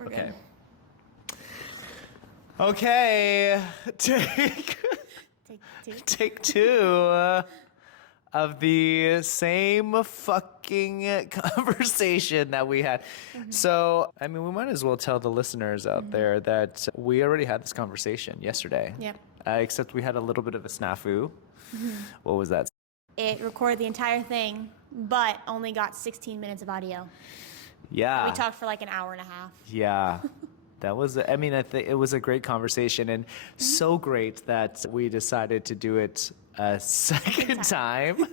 We're Okay. good. Okay. Take two of the same fucking conversation that we had. So, I mean, we might as well tell the listeners out there that we already had this conversation yesterday. Yep. Except we had a little bit of a snafu. What was that? It recorded the entire thing, but only got 16 minutes of audio. Yeah. We talked for like an hour and a half. Yeah. That was, I mean, I think it was a great conversation, and so great that we decided to do it a second time.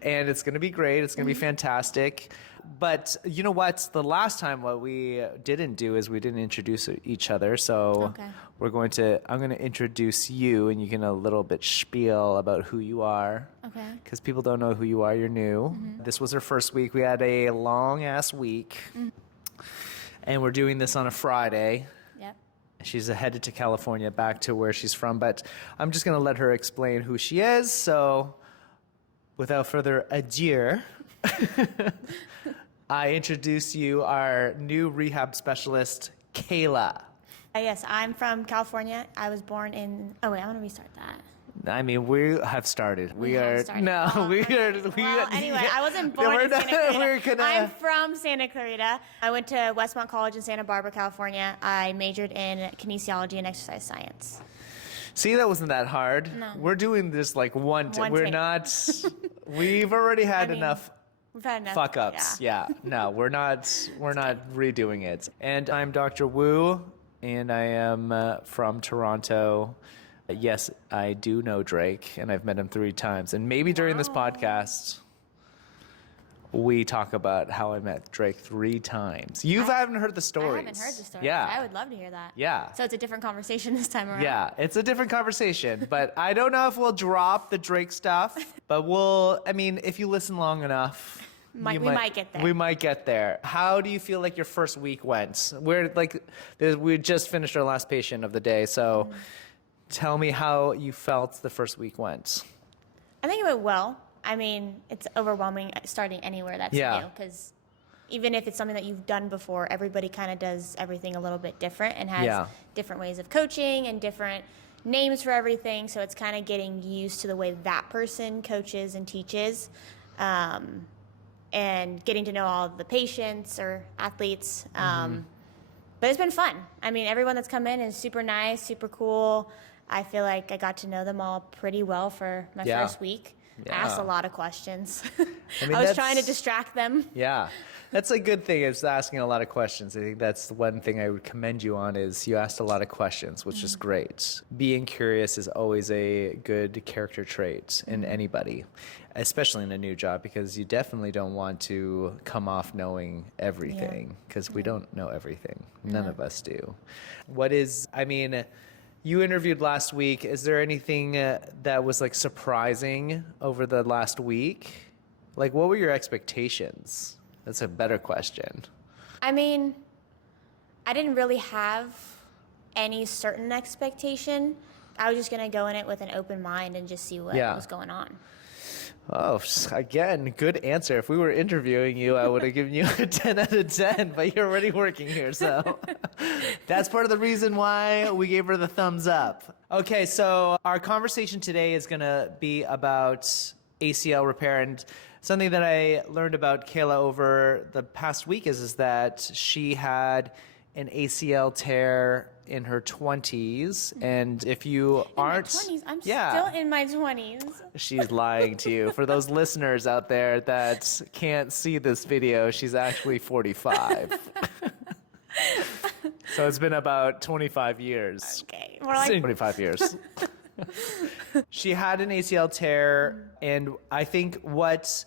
And it's going to be great. It's going to be fantastic. But you know what? The last time what we didn't do is we didn't introduce each other. So I'm going to introduce you, and you can a little bit spiel about who you are. Okay. Because people don't know who you are. You're new. This was our first week. We had a long ass week. And we're doing this on a Friday. Yep. She's headed to California, back to where she's from. But I'm just going to let her explain who she is. So without further ado, I introduce you our new rehab specialist, Kayla. Yes, I'm from California. I was born in... Oh, wait, I want to restart that. I mean, we have started. We are... started. No, Oh, we okay. are... Well, anyway, I wasn't born in Santa Clarita. I'm from Santa Clarita. I went to Westmont College in Santa Barbara, California. I majored in kinesiology and exercise science. See, that wasn't that hard. No. We're doing this like one time. We're take. not... We've already had enough... We've had enough fuck ups. Yeah. No, we're not redoing it. And I'm Dr. Wu, and I am from Toronto. Yes, I do know Drake, and I've met him 3 times. And maybe during this podcast, we talk about how I met Drake 3 times. You haven't heard the stories. I haven't heard the stories. Yeah. I would love to hear that. Yeah. So it's a different conversation this time around. Yeah, it's a different conversation, but I don't know if we'll drop the Drake stuff, but I mean, if you listen long enough, we might get there. We might get there. How do you feel like your first week went? We just finished our last patient of the day, so tell me how you felt the first week went. I think it went well. I mean, it's overwhelming starting anywhere that's new, because even if it's something that you've done before, everybody kind of does everything a little bit different and has different ways of coaching and different names for everything. So it's kind of getting used to the way that person coaches and teaches, and getting to know all the patients or athletes. But it's been fun. I mean, everyone that's come in is super nice, super cool. I feel like I got to know them all pretty well for my first week. I asked a lot of questions. I was trying to distract them. Yeah. That's a good thing, is asking a lot of questions. I think that's the one thing I would commend you on, is you asked a lot of questions, which is great. Being curious is always a good character trait in anybody, especially in a new job, because you definitely don't want to come off knowing everything, because we don't know everything. None of us do. You interviewed last week. Is there anything that was like surprising over the last week? Like, what were your expectations? That's a better question. I mean, I didn't really have any certain expectation. I was just going to go in it with an open mind and just see what was going on. Oh, again, good answer. If we were interviewing you, I would have given you a 10 out of 10, but you're already working here, so that's part of the reason why we gave her the thumbs up. Okay, so our conversation today is going to be about ACL repair, and something that I learned about Kayla over the past week is that she had an ACL tear in her 20s, and if you aren't... In my 20s? I'm still in my 20s. She's lying to you. For those listeners out there that can't see this video, she's actually 45. So it's been about 25 years. Okay. More like 25 years. She had an ACL tear, and I think what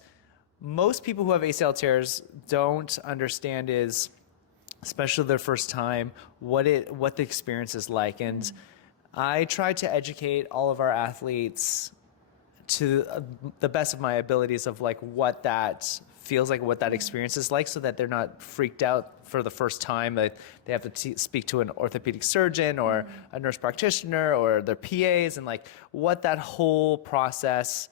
most people who have ACL tears don't understand is, especially their first time, what the experience is like. And I try to educate all of our athletes to the best of my abilities of like what that feels like, what that experience is like, so that they're not freaked out for the first time that they have to speak to an orthopedic surgeon or a nurse practitioner or their PAs, and like what that whole process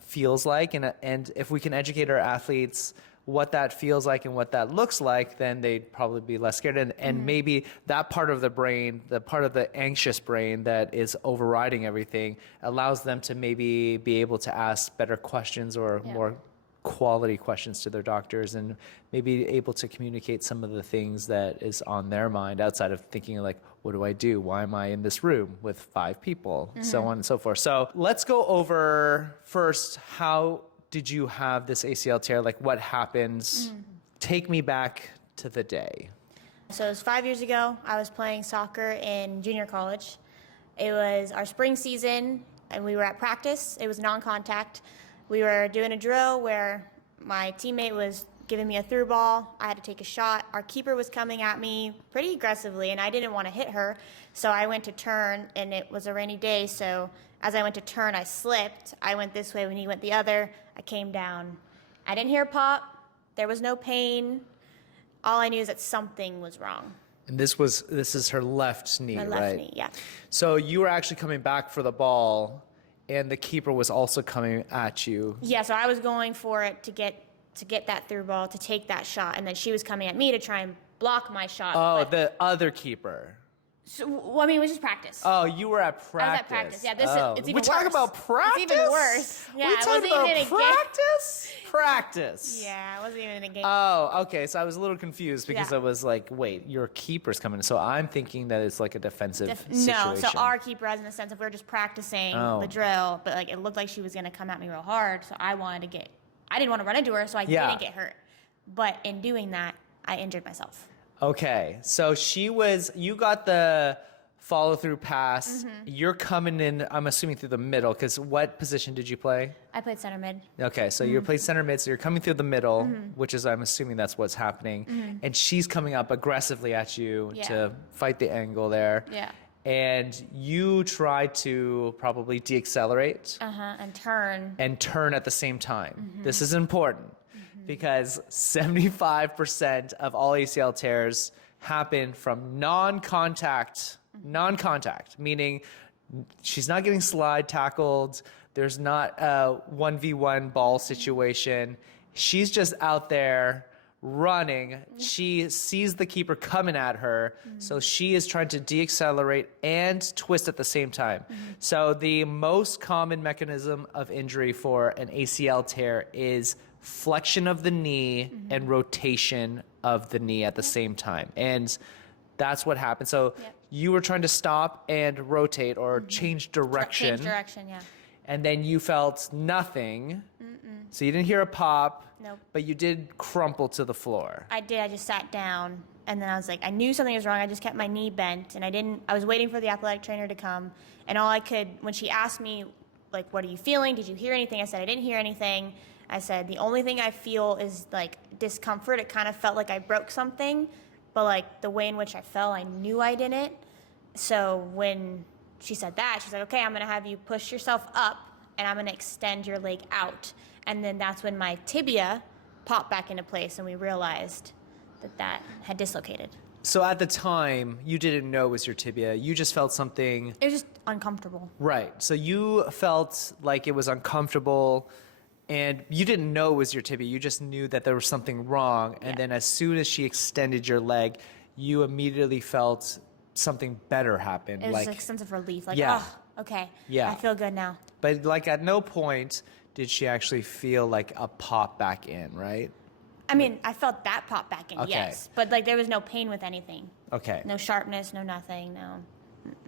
feels like. And if we can educate our athletes what that feels like and what that looks like, then they'd probably be less scared. And maybe that part of the brain, the part of the anxious brain that is overriding everything, allows them to maybe be able to ask better questions or more quality questions to their doctors, and maybe able to communicate some of the things that is on their mind outside of thinking like, what do I do? Why am I in this room with 5 people? So on and so forth. So let's go over first, how did you have this ACL tear? Like, what happens? Take me back to the day. So it was 5 years ago. I was playing soccer in junior college. It was our spring season, and we were at practice. It was non-contact. We were doing a drill where my teammate was giving me a through ball. I had to take a shot. Our keeper was coming at me pretty aggressively, and I didn't want to hit her. So I went to turn, and it was a rainy day. So as I went to turn, I slipped. I went this way when he went the other. I came down. I didn't hear a pop. There was no pain. All I knew is that something was wrong. And this is her left knee, My right? left knee, yeah. So you were actually coming back for the ball, and the keeper was also coming at you. Yeah, so I was going for it to get that through ball, to take that shot, and then she was coming at me to try and block my shot. Oh, the other keeper. So, well, I mean, it was just practice. Oh, you were at practice. I was at practice. Yeah, it's even worse. We talk about practice? It's even worse. Yeah, we I talk wasn't about even in a practice? Practice. Yeah, I wasn't even in a game. Oh, okay. So I was a little confused because Yeah. I was like, wait, your keeper's coming. So I'm thinking that it's like a defensive situation. No, so our keeper, as in the sense of we were just practicing the drill, but like it looked like she was going to come at me real hard, so I didn't want to run into her, so I didn't get hurt. But in doing that, I injured myself. Okay. So you got the follow through pass. You're coming in, I'm assuming, through the middle, because what position did you play? I played center mid. Okay, so you played center mid, so you're coming through the middle, which is, I'm assuming that's what's happening. And she's coming up aggressively at you to fight the angle there. Yeah. And you try to probably deaccelerate And turn at the same time. This is important because 75% of all ACL tears happen from non-contact, meaning she's not getting slide tackled. There's not a 1v1 ball situation. She's just out there running. She sees the keeper coming at her, so she is trying to deaccelerate and twist at the same time. So the most common mechanism of injury for an ACL tear is flexion of the knee and rotation of the knee at the same time. And that's what happened. So you were trying to stop and rotate or change direction. Change direction, yeah. And then you felt nothing. So you didn't hear a pop. Nope. But you did crumple to the floor. I did. I just sat down, and then I was like, I knew something was wrong. I just kept my knee bent, and I was waiting for the athletic trainer to come, and all I could, when she asked me, like, what are you feeling? Did you hear anything? I said, I didn't hear anything. I said, the only thing I feel is, like, discomfort. It kind of felt like I broke something, but, like, the way in which I fell, I knew I didn't. So when she said that, she's like, okay, I'm going to have you push yourself up, and I'm going to extend your leg out. And then that's when my tibia popped back into place, and we realized that had dislocated. So at the time, you didn't know it was your tibia. You just felt something. It was just uncomfortable. Right. So you felt like it was uncomfortable, and you didn't know it was your tibia. You just knew that there was something wrong. And then as soon as she extended your leg, you immediately felt something better happen. It was like a sense of relief. Like, yeah. Oh, okay. Yeah. I feel good now. But like at no point did she actually feel like a pop back in, right? I mean, I felt that pop back in, yes. But like there was no pain with anything. Okay. No sharpness, no nothing, no.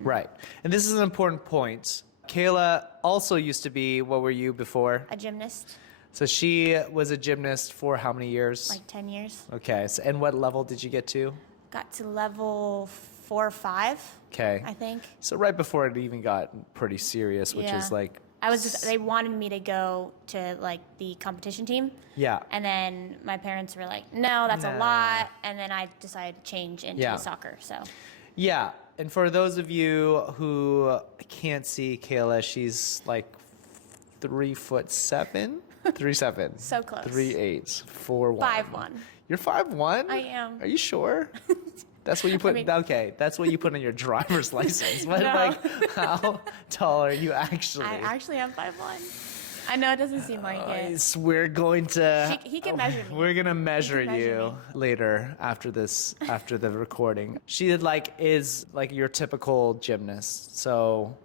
Right. And this is an important point. Kayla also used to be, what were you before? A gymnast. So she was a gymnast for how many years? Like 10 years. Okay. So, and what level did you get to? Got to level 4 or 5. Okay. I think. So right before it even got pretty serious, which is like. They wanted me to go to like the competition team. Yeah. And then my parents were like, no, that's a lot. And then I decided to change into soccer. So. Yeah. And for those of you who can't see Kayla, she's like 3'7". 3'7". So close. 3'8". 4'1". 5'1". You're 5'1"? I am. Are you sure? That's what you put. Okay, that's what you put on your driver's license. But No. like, how tall are you actually? I actually am 5'1". I know it doesn't seem like it. We're going to. He can measure me. We're gonna measure you later after the recording. She is like your typical gymnast. So,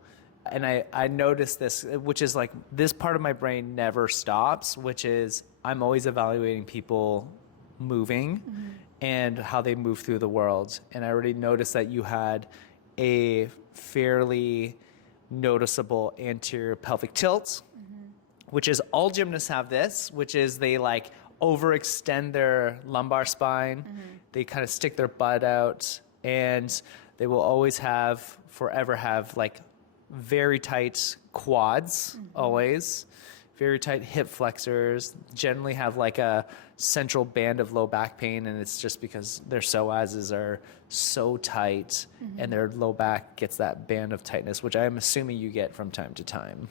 and I noticed this, which is like this part of my brain never stops, which is I'm always evaluating people moving and how they move through the world. And I already noticed that you had a fairly noticeable anterior pelvic tilt, which is all gymnasts have this, which is they like overextend their lumbar spine. They kind of stick their butt out, and they will always forever have like very tight quads, always. Very tight hip flexors, generally have like a central band of low back pain, and it's just because their psoases are so tight and their low back gets that band of tightness, which I'm assuming you get from time to time.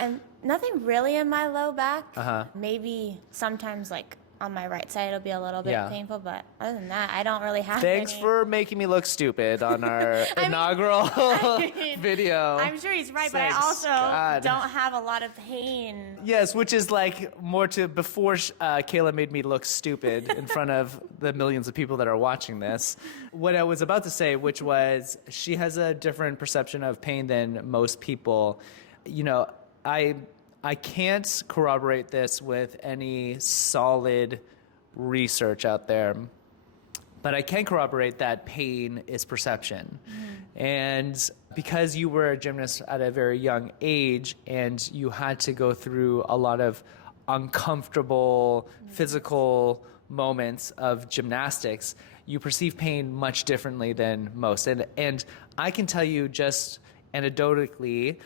And nothing really in my low back. Maybe sometimes like on my right side it'll be a little bit painful, but other than that, I don't really have Thanks any. for making me look stupid on our inaugural video. I'm sure he's right, but I also don't have a lot of pain. Yes, which is like more to before Kayla made me look stupid in front of the millions of people that are watching this. What I was about to say, which was she has a different perception of pain than most people. You know, I can't corroborate this with any solid research out there, but I can corroborate that pain is perception. And because you were a gymnast at a very young age and you had to go through a lot of uncomfortable physical moments of gymnastics, you perceive pain much differently than most. And I can tell you just anecdotally,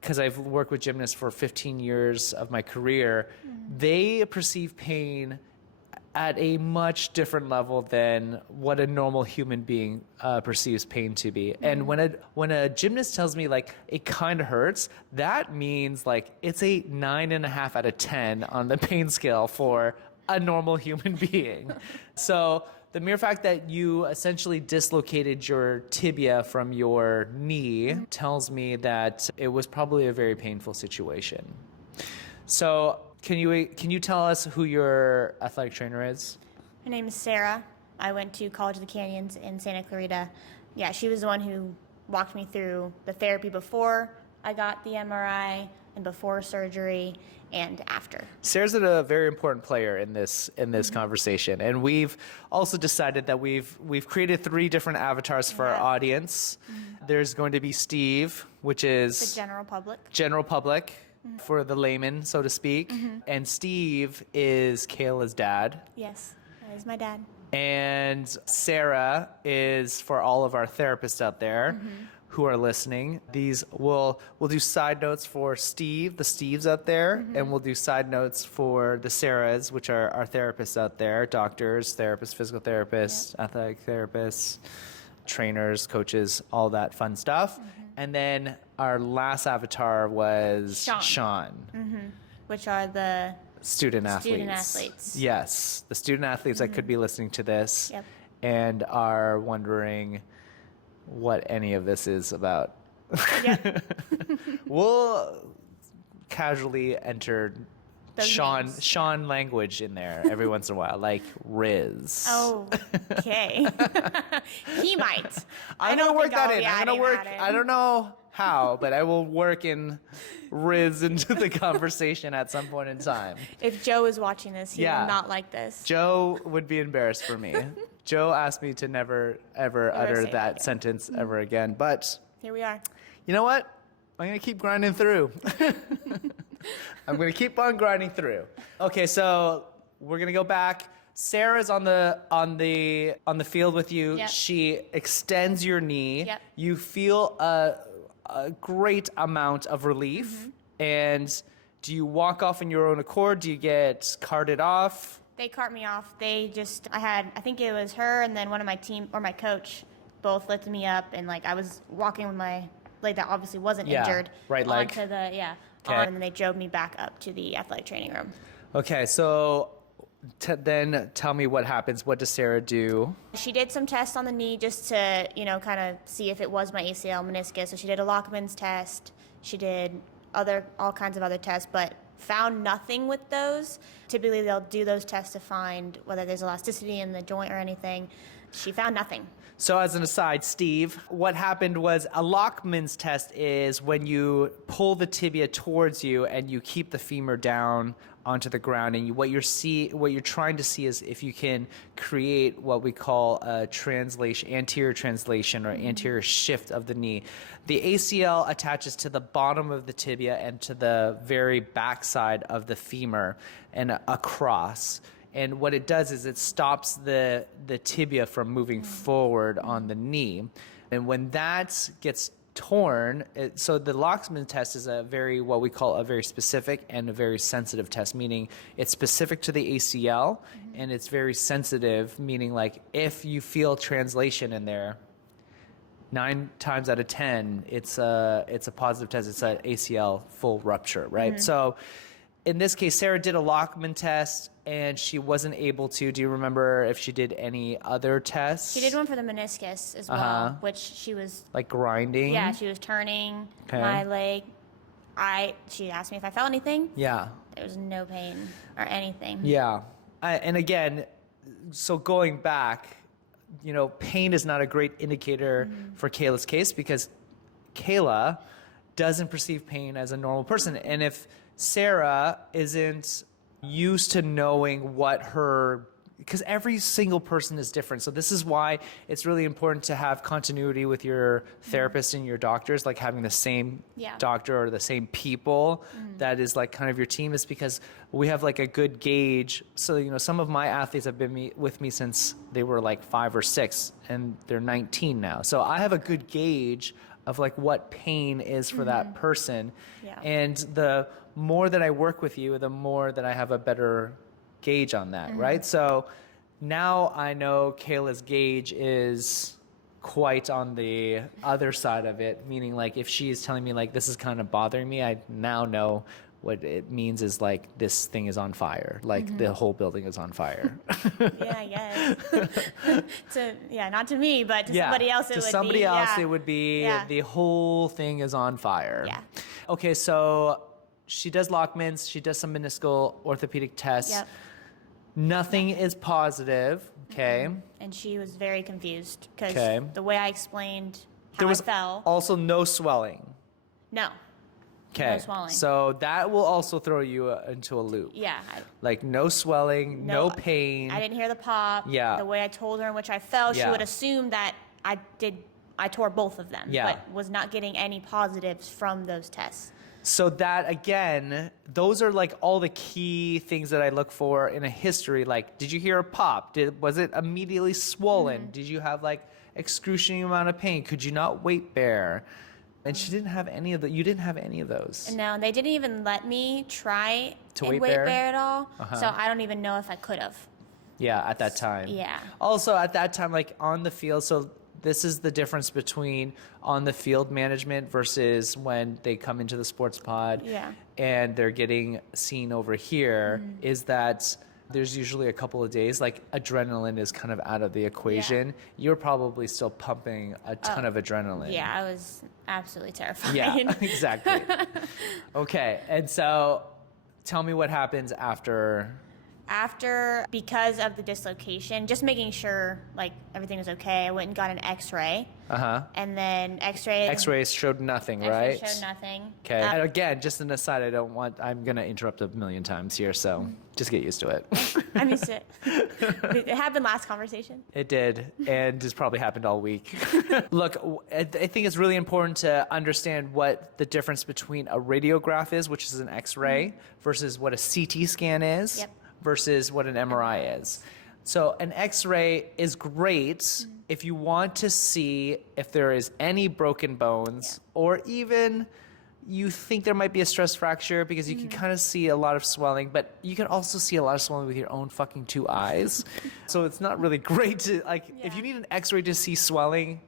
because I've worked with gymnasts for 15 years of my career, they perceive pain at a much different level than what a normal human being perceives pain to be. And when a gymnast tells me like it kind of hurts, that means like it's a 9.5 out of 10 on the pain scale for a normal human being. So the mere fact that you essentially dislocated your tibia from your knee tells me that it was probably a very painful situation. So can you tell us who your athletic trainer is? Her name is Sarah. I went to College of the Canyons in Santa Clarita. Yeah, she was the one who walked me through the therapy before I got the MRI and before surgery and after. Sarah's a very important player in this conversation, and we've also decided that we've created 3 different avatars for our audience. There's going to be Steve, which is the general public. General public for the layman, so to speak, and Steve is Kayla's dad. Yes, that is my dad. And Sarah is for all of our therapists out there. Who are listening. These we'll do side notes for Steve, the Steves out there, and we'll do side notes for the Sarahs, which are our therapists out there, doctors, therapists, physical therapists, athletic therapists, trainers, coaches, all that fun stuff. And then our last avatar was Sean. Which are the student athletes. Yes, the student athletes that could be listening to this and are wondering what any of this is about. We'll casually enter Sean language in there every once in a while, like Riz. Oh, okay. He might. I'm gonna work that in. I'm gonna work. I don't know how, but I will work in Riz into the conversation at some point in time. If Joe is watching this, he will not like this. Joe would be embarrassed for me. Joe asked me to never, ever utter that sentence ever again. But here we are. You know what? I'm going to keep grinding through. I'm going to keep on grinding through. Okay, so we're going to go back. Sarah's on the field with you. Yep. She extends your knee. Yep. You feel a great amount of relief. And do you walk off in your own accord? Do you get carted off? They cart me off. I think it was her and then one of my team or my coach both lifted me up, and like I was walking with my leg that obviously wasn't injured. Right leg. Onto the and then they drove me back up to the athletic training room. Okay, so then tell me what happens. What does Sarah do? She did some tests on the knee just to, kind of see if it was my ACL meniscus. So she did a Lockman's test. She did all kinds of other tests, but found nothing with those. Typically, they'll do those tests to find whether there's elasticity in the joint or anything. She found nothing. So as an aside, Steve, what happened was a Lockman's test is when you pull the tibia towards you and you keep the femur down onto the ground, and what you're trying to see is if you can create what we call a anterior translation or anterior shift of the knee. The ACL attaches to the bottom of the tibia and to the very backside of the femur and across. And what it does is it stops the tibia from moving forward on the knee. And when that gets torn, so the Lockman test is what we call a very specific and a very sensitive test, meaning it's specific to the ACL and it's very sensitive, meaning like if you feel translation in there, 9 times out of 10, it's a positive test. It's an ACL full rupture, right? So in this case, Sarah did a Lockman test and she wasn't able to. Do you remember if she did any other tests? She did one for the meniscus as well, which she was... Like grinding? Yeah, she was turning my leg. She asked me if I felt anything. Yeah. There was no pain or anything. Yeah. And again, so going back, pain is not a great indicator for Kayla's case because Kayla doesn't perceive pain as a normal person. And if Sarah isn't used to knowing because every single person is different. So this is why it's really important to have continuity with your therapist and your doctors, like having the same doctor or the same people that is like kind of your team, is because we have like a good gauge. So, some of my athletes have been with me since they were like 5 or 6 and they're 19 now. So I have a good gauge of like what pain is for that person. Yeah. And the more that I work with you, the more that I have a better gauge on that, right? So now I know Kayla's gauge is quite on the other side of it, meaning like if she's telling me like this is kind of bothering me, I now know what it means is like this thing is on fire, like the whole building is on fire. Yeah, I guess. Not to me, but to somebody else it would be. To somebody else it would be the whole thing is on fire. Yeah. Okay, so she does Lockman's, she does some meniscal orthopedic tests. Yep. Nothing is positive, okay? And she was very confused because the way I explained how I fell. Also no swelling. No. Okay. No swelling. So that will also throw you into a loop. Yeah. Like no swelling, no pain. I didn't hear the pop. Yeah. The way I told her in which I fell, she would assume that I tore both of them, but was not getting any positives from those tests. So that, again, those are like all the key things that I look for in a history. Like, did you hear a pop? Was it immediately swollen? Did you have like excruciating amount of pain? Could you not weight bear? And she didn't have any of the. You didn't have any of those. No, they didn't even let me try to weight bear at all. So I don't even know if I could have. Yeah, at that time. Yeah. Also, at that time, like on the field, so this is the difference between on the field management versus when they come into the sports pod and they're getting seen over here, is that there's usually a couple of days, like adrenaline is kind of out of the equation. You're probably still pumping a ton of adrenaline. Yeah, I was absolutely terrified. Yeah, exactly. Okay, and so tell me what happens after, because of the dislocation, just making sure like everything was okay, I went and got an x-ray. And then x-rays showed nothing, right? Showed nothing. Okay. And again, just an aside, I'm going to interrupt a million times here, so just get used to it. I'm used to it. It happened last conversation. It did, and it's probably happened all week. Look, I think it's really important to understand what the difference between a radiograph is, which is an x-ray, versus what a CT scan is. Yep. Versus what an MRI is. So an X-ray is great if you want to see if there is any broken bones or even you think there might be a stress fracture because you can kind of see a lot of swelling, but you can also see a lot of swelling with your own fucking 2 eyes. So it's not really great to, if you need an X-ray to see swelling,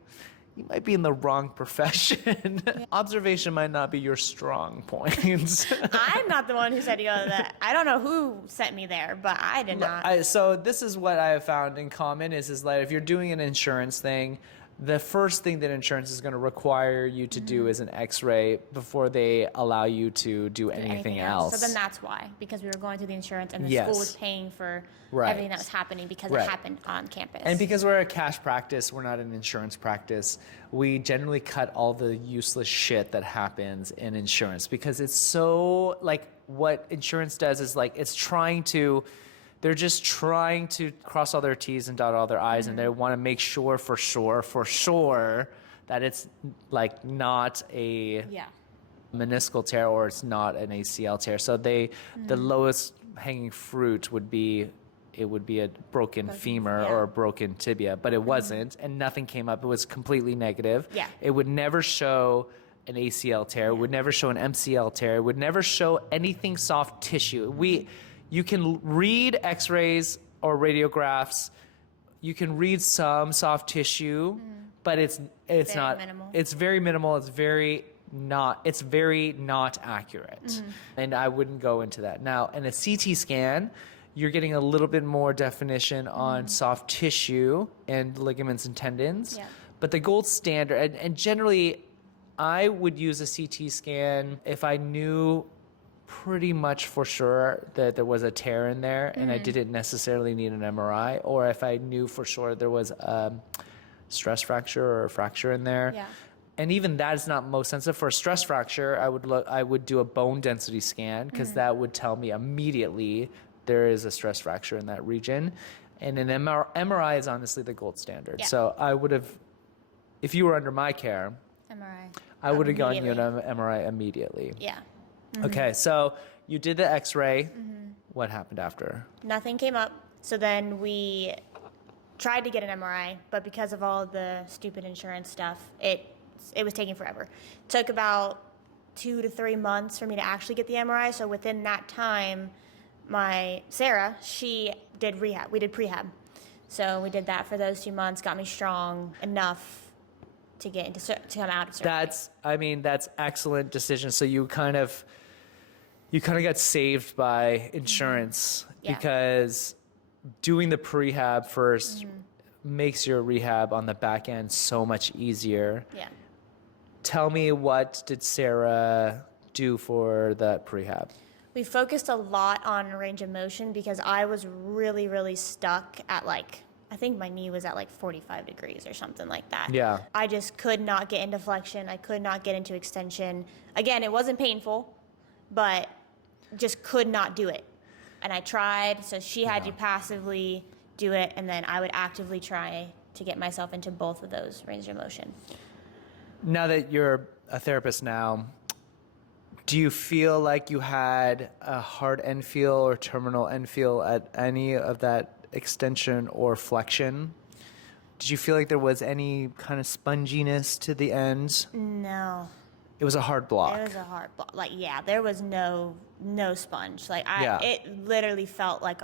you might be in the wrong profession. Observation might not be your strong point. I'm not the one who said to go to that. I don't know who sent me there, but I did not. So this is what I have found in common is like if you're doing an insurance thing, the first thing that insurance is going to require you to do is an x-ray before they allow you to do anything else. So then that's why, because we were going through the insurance and the Yes. school was paying for Right. everything that was happening because Right. it happened on campus. And because we're a cash practice, we're not an insurance practice, we generally cut all the useless shit that happens in insurance because it's so, like, what insurance does is, like, they're just trying to cross all their T's and dot all their I's, and they want to make sure for sure that it's, like, not a meniscal tear or it's not an ACL tear. So the lowest hanging fruit would be a broken femur or a broken tibia, but it wasn't, and nothing came up. It was completely negative. Yeah. It would never show an ACL tear. It would never show an MCL tear. It would never show anything soft tissue. You can read x-rays or radiographs. You can read some soft tissue, but it's not minimal. It's very minimal. It's very not accurate. And I wouldn't go into that. Now, in a CT scan, you're getting a little bit more definition on soft tissue and ligaments and tendons. Yeah. But the gold standard, and generally, I would use a CT scan if I knew pretty much for sure that there was a tear in there and I didn't necessarily need an MRI, or if I knew for sure there was a stress fracture or a fracture in there. Yeah. And even that is not most sensitive. For a stress fracture, I would do a bone density scan because that would tell me immediately there is a stress fracture in that region. And an MRI is honestly the gold standard. Yeah. So I would have, if you were under my care, MRI. I would have gotten you an MRI immediately. Yeah. Okay, so you did the x-ray. What happened after? Nothing came up. So then we tried to get an MRI, but because of all the stupid insurance stuff, it was taking forever. Took about 2 to 3 months for me to actually get the MRI. So within that time, Sarah, she did rehab. We did prehab. So we did that for those 2 months, got me strong enough to come out of surgery. That's excellent decision. So you kind of got saved by insurance because doing the prehab first makes your rehab on the back end so much easier. Yeah. Tell me, what did Sarah do for that prehab? We focused a lot on range of motion because I was really, really stuck at I think my knee was at 45 degrees or something like that. Yeah. I just could not get into flexion. I could not get into extension. Again, it wasn't painful, but just could not do it. And I tried, so she had to passively do it, and then I would actively try to get myself into both of those range of motion. Now that you're a therapist now, do you feel like you had a hard end feel or terminal end feel at any of that extension or flexion? Did you feel like there was any kind of sponginess to the end? No. It was a hard block. It was a hard block. There was no sponge. It literally felt like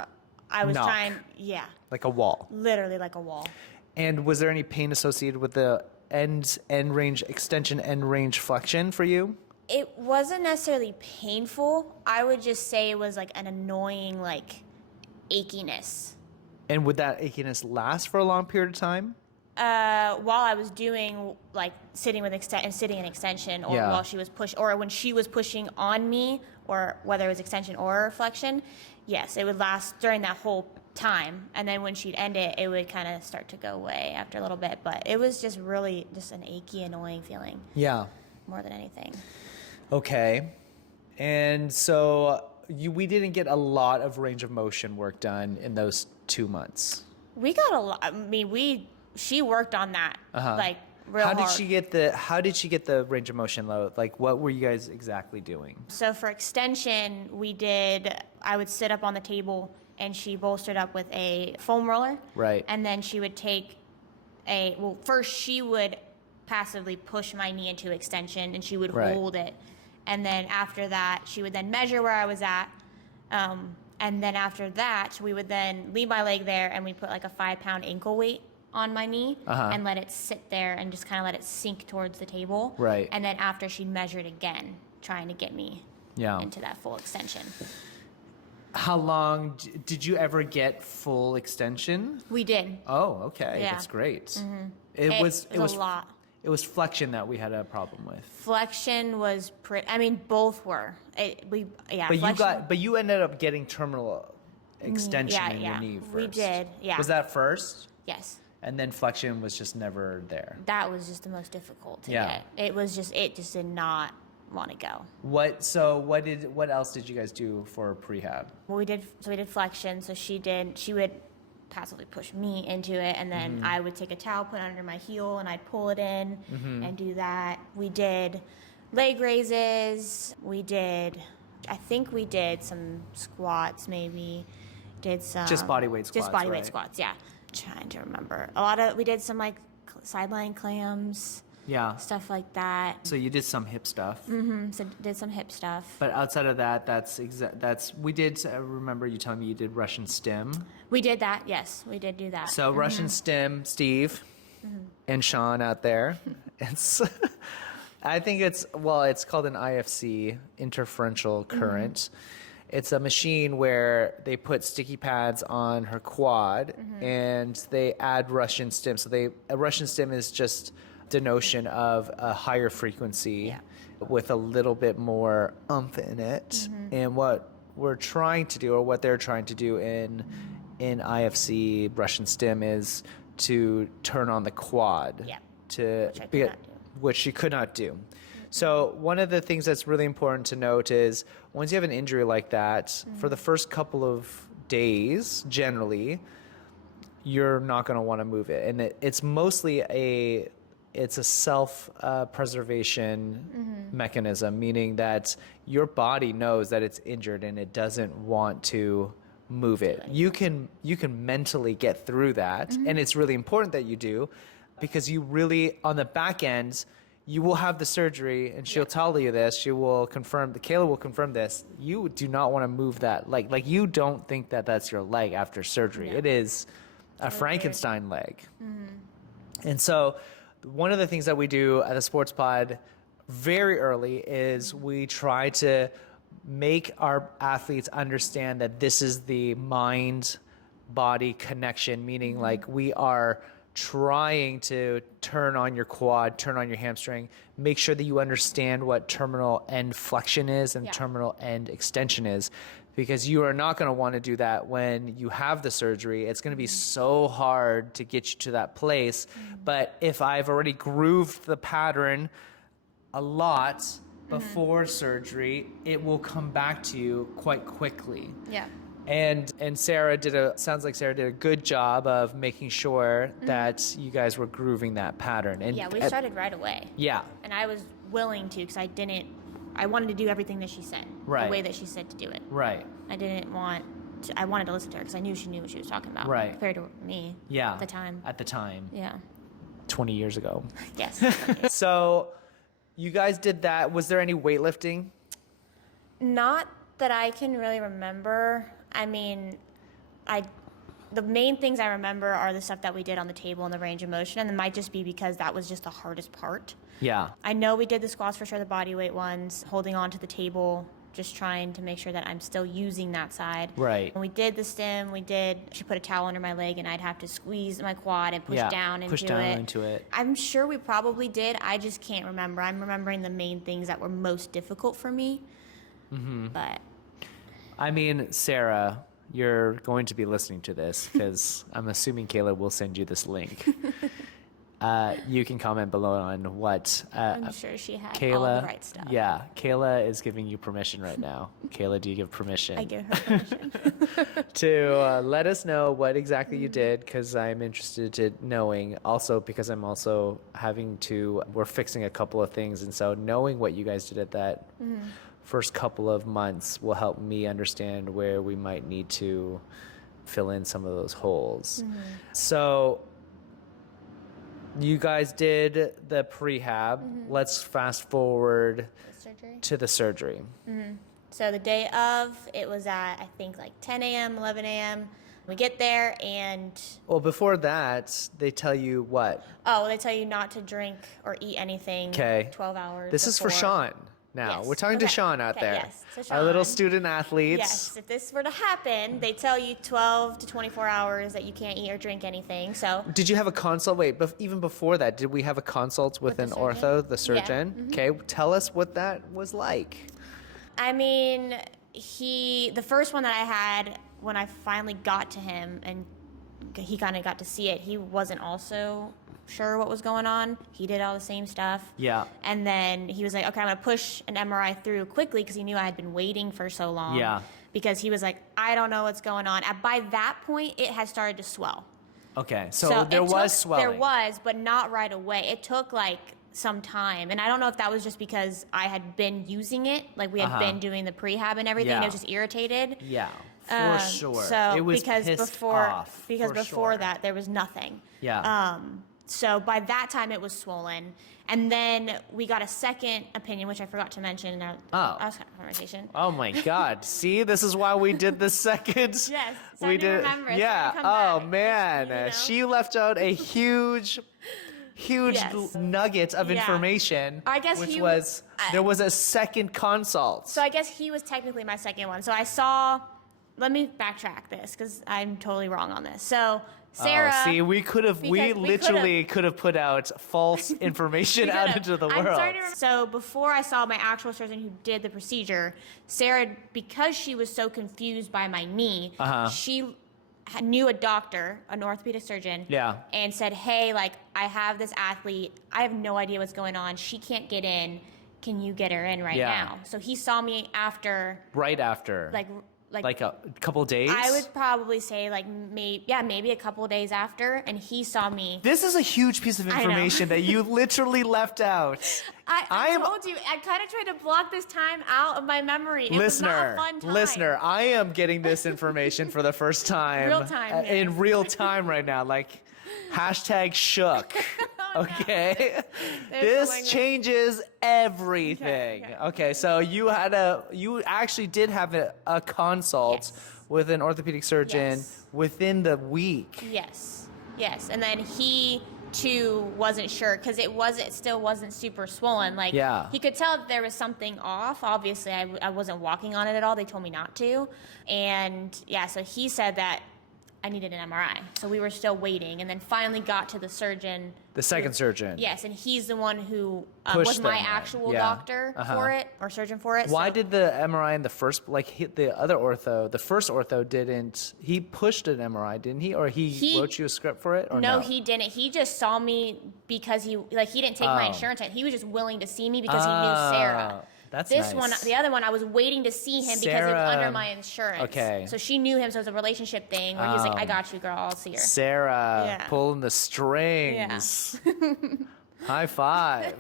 I was trying. Yeah. Like a wall. Literally like a wall. And was there any pain associated with the end range extension, end range flexion for you? It wasn't necessarily painful. I would just say it was an annoying achiness. And would that achiness last for a long period of time? While I was doing sitting in extension, or while she was or when she was pushing on me, or whether it was extension or flexion, yes, it would last during that whole time. And then when she'd end it, it would kind of start to go away after a little bit. But it was just really just an achy, annoying feeling. Yeah. More than anything. Okay. And so we didn't get a lot of range of motion work done in those 2 months. We got a lot. I mean, she worked on that real hard. How did she get the range of motion low? What were you guys exactly doing? So for extension, I would sit up on the table and she bolstered up with a foam roller. Right. And then she would first she would passively push my knee into extension and she would hold it. And then after that, she would then measure where I was at. And then after that, we would then leave my leg there and we put a 5-pound ankle weight on my knee and let it sit there and just kind of let it sink towards the table. Right. And then after she measured again, trying to get me into that full extension. How long did you ever get full extension? We did. Oh, okay. Yeah. That's great. It was a lot. It was flexion that we had a problem with. Flexion was both were. But you ended up getting terminal extension in your knee first. We did, yeah. Was that first? Yes. And then flexion was just never there. That was just the most difficult to get. It just did not want to go. What else did you guys do for prehab? Well, we did flexion. So she would passively push me into it, and then I would take a towel, put it under my heel, and I'd pull it in and do that. We did leg raises. I think we did some squats, maybe. Did some just body weight squats. Just body weight squats, yeah. Trying to remember. We did some like sideline clams. Yeah. Stuff like that. So you did some hip stuff. So did some hip stuff. But outside of that, we did, remember you telling me you did Russian stem. We did that, yes. We did do that. So Russian stem, Steve and Sean out there. I think it's called an IFC, interferential current. It's a machine where they put sticky pads on her quad and they add Russian stem. So a Russian stem is just denotion of a higher frequency with a little bit more oomph in it. And what we're trying to do, or what they're trying to do in IFC Russian stem, is to turn on the quad, which she could not do. So one of the things that's really important to note is once you have an injury like that, for the first couple of days, generally, you're not going to want to move it. And it's mostly a self-preservation mechanism, meaning that your body knows that it's injured and it doesn't want to move it. You can mentally get through that, and it's really important that you do, because you really, on the back end, you will have the surgery, and she'll tell you this. She will confirm. Kayla will confirm this. You do not want to move that leg. Like, you don't think that that's your leg after surgery. No. It is a Frankenstein leg. And so, one of the things that we do at the Sports Pod very early is we try to make our athletes understand that this is the mind-body connection, meaning like we are trying to turn on your quad, turn on your hamstring, make sure that you understand what terminal end flexion is and terminal end extension is, because you are not going to want to do that when you have the surgery. It's going to be so hard to get you to that place. But if I've already grooved the pattern a lot before surgery, it will come back to you quite quickly. Yeah. And sounds like Sarah did a good job of making sure that you guys were grooving that pattern. And we started right away. Yeah. And I was willing to, because I wanted to do everything that she said. Right. The way that she said to do it. Right. I wanted to listen to her because I knew she knew what she was talking about. Right. Compared to me. Yeah. At the time. Yeah. 20 years ago. Yes. So you guys did that. Was there any weightlifting? Not that I can really remember. I mean, the main things I remember are the stuff that we did on the table and the range of motion, and it might just be because that was just the hardest part. Yeah. I know we did the squats for sure, the body weight ones, holding on to the table, just trying to make sure that I'm still using that side. Right. When we did the stem, she put a towel under my leg, and I'd have to squeeze my quad and push down into it. I'm sure we probably did. I just can't remember. I'm remembering the main things that were most difficult for me. But I mean, Sarah, you're going to be listening to this because I'm assuming Kayla will send you this link. You can comment below on what I'm sure she had all the right stuff. Yeah, Kayla is giving you permission right now. Kayla, do you give permission? I give her permission. To let us know what exactly you did, because I'm interested in knowing. Also, because I'm also we're fixing a couple of things, and so knowing what you guys did at that first couple of months will help me understand where we might need to fill in some of those holes. So you guys did the prehab. Let's fast forward to the surgery. So the day of, it was at, I think, like 10 a.m., 11 a.m. We get there and... Well, before that, they tell you what? Oh, they tell you not to drink or eat anything 12 hours This is for Sean. now. Yes. We're talking to Okay. Sean out Okay, there. yes. So Our little Sean. student athletes. Yes, if this were to happen, they tell you 12 to 24 hours that you can't eat or drink anything. So Did you have a consult? Wait, even before that, did we have a consult with the an surgeon? ortho, the Yeah. surgeon? Okay, tell us what that was like. I mean, the first one that I had when I finally got to him and he kind of got to see it, he wasn't also sure what was going on. He did all the same stuff. Yeah. And then he was like, okay, I'm going to push an MRI through quickly because he knew I had been waiting for so long. Yeah. Because he was like, I don't know what's going on. And by that point, it had started to swell. Okay, so there was swelling. There was, but not right away. It took like some time. And I don't know if that was just because I had been using it. Like we had been doing the prehab and everything. Yeah. And it was just irritated. Yeah, for sure. So it was because pissed before off, because for before sure. that there was nothing. Yeah. So by that time it was swollen, and then we got a second opinion, which I forgot to mention in our conversation. Oh my God! See, this is why we did the second. Yes, we did. Remember. Yeah. Oh man, You know? she left out a huge Yes. nugget of Yeah. information. I guess which he- was there was a second consult. So I guess he was technically my second one. So I saw. Let me backtrack this because I'm totally wrong on this. So Sarah. See, we literally could have put out false information out into the world. I'm starting to remember. So before I saw my actual surgeon who did the procedure, Sarah, because she was so confused by my knee, she knew a doctor, an orthopedic surgeon, and said, hey, like, I have this athlete. I have no idea what's going on. She can't get in. Can you get her in right now? So he saw me after. Right after. Like a couple days? I would probably say like maybe a couple of days after, and he saw me. This is a huge piece of information that you literally left out. I told you, I kind of tried to block this time out of my memory. It was not a fun time. Listener, I am getting this information for the first time. Real time, yes. In real time right now. Like, #shook. Okay? This changes everything. Okay, so you actually did have a consult with an orthopedic surgeon within the week. Yes. And then he too wasn't sure because it still wasn't super swollen. Like he could tell that there was something off. Obviously, I wasn't walking on it at all. They told me not to. And so he said that I needed an MRI. So we were still waiting, and then finally got to the surgeon. The second surgeon. Yes, and he's the one who was my actual doctor for it, or surgeon for it. Why did the MRI in the first, the other ortho, the first ortho didn't, he pushed an MRI, didn't he? Or he wrote you a script for it? Or no, he didn't. He just saw me because he didn't take my insurance. He was just willing to see me because he knew Sarah. That's this nice. the other one, I was waiting to see him because it was under my insurance. Okay. So she knew him, so it was a relationship thing where he was like, I got you, girl, I'll see her. Sarah pulling the strings. Yeah. High five.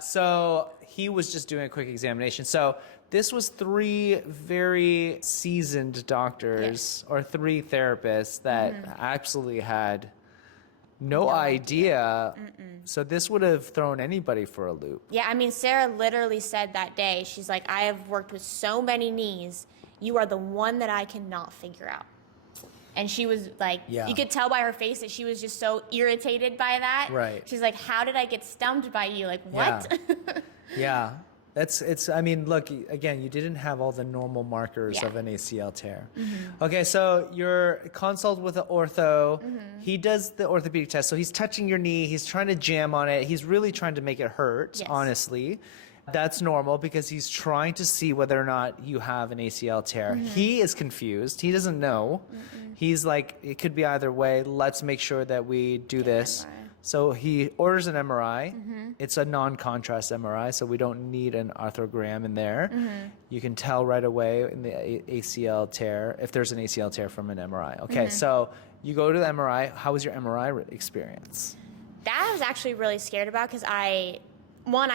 So he was just doing a quick examination. So this was 3 very seasoned doctors or 3 therapists that absolutely had no idea. So this would have thrown anybody for a loop. Yeah, I mean, Sarah literally said that day, she's like, I have worked with so many knees. You are the one that I cannot figure out. And she was like, you could tell by her face that she was just so irritated by that. Right. She's like, how did I get stumped by you? Like, what? Yeah. I mean, look, again, you didn't have all the normal markers of an ACL tear. Okay, so your consult with the ortho, he does the orthopedic test. So he's touching your knee, he's trying to jam on it. He's really trying to make it hurt, honestly. That's normal because he's trying to see whether or not you have an ACL tear. He is confused. He doesn't know. He's like, it could be either way. Let's make sure that we do this. So he orders an MRI. It's a non-contrast MRI, so we don't need an arthrogram in there. You can tell right away in the ACL tear, if there's an ACL tear from an MRI. Okay, so you go to the MRI. How was your MRI experience? That I was actually really scared about because I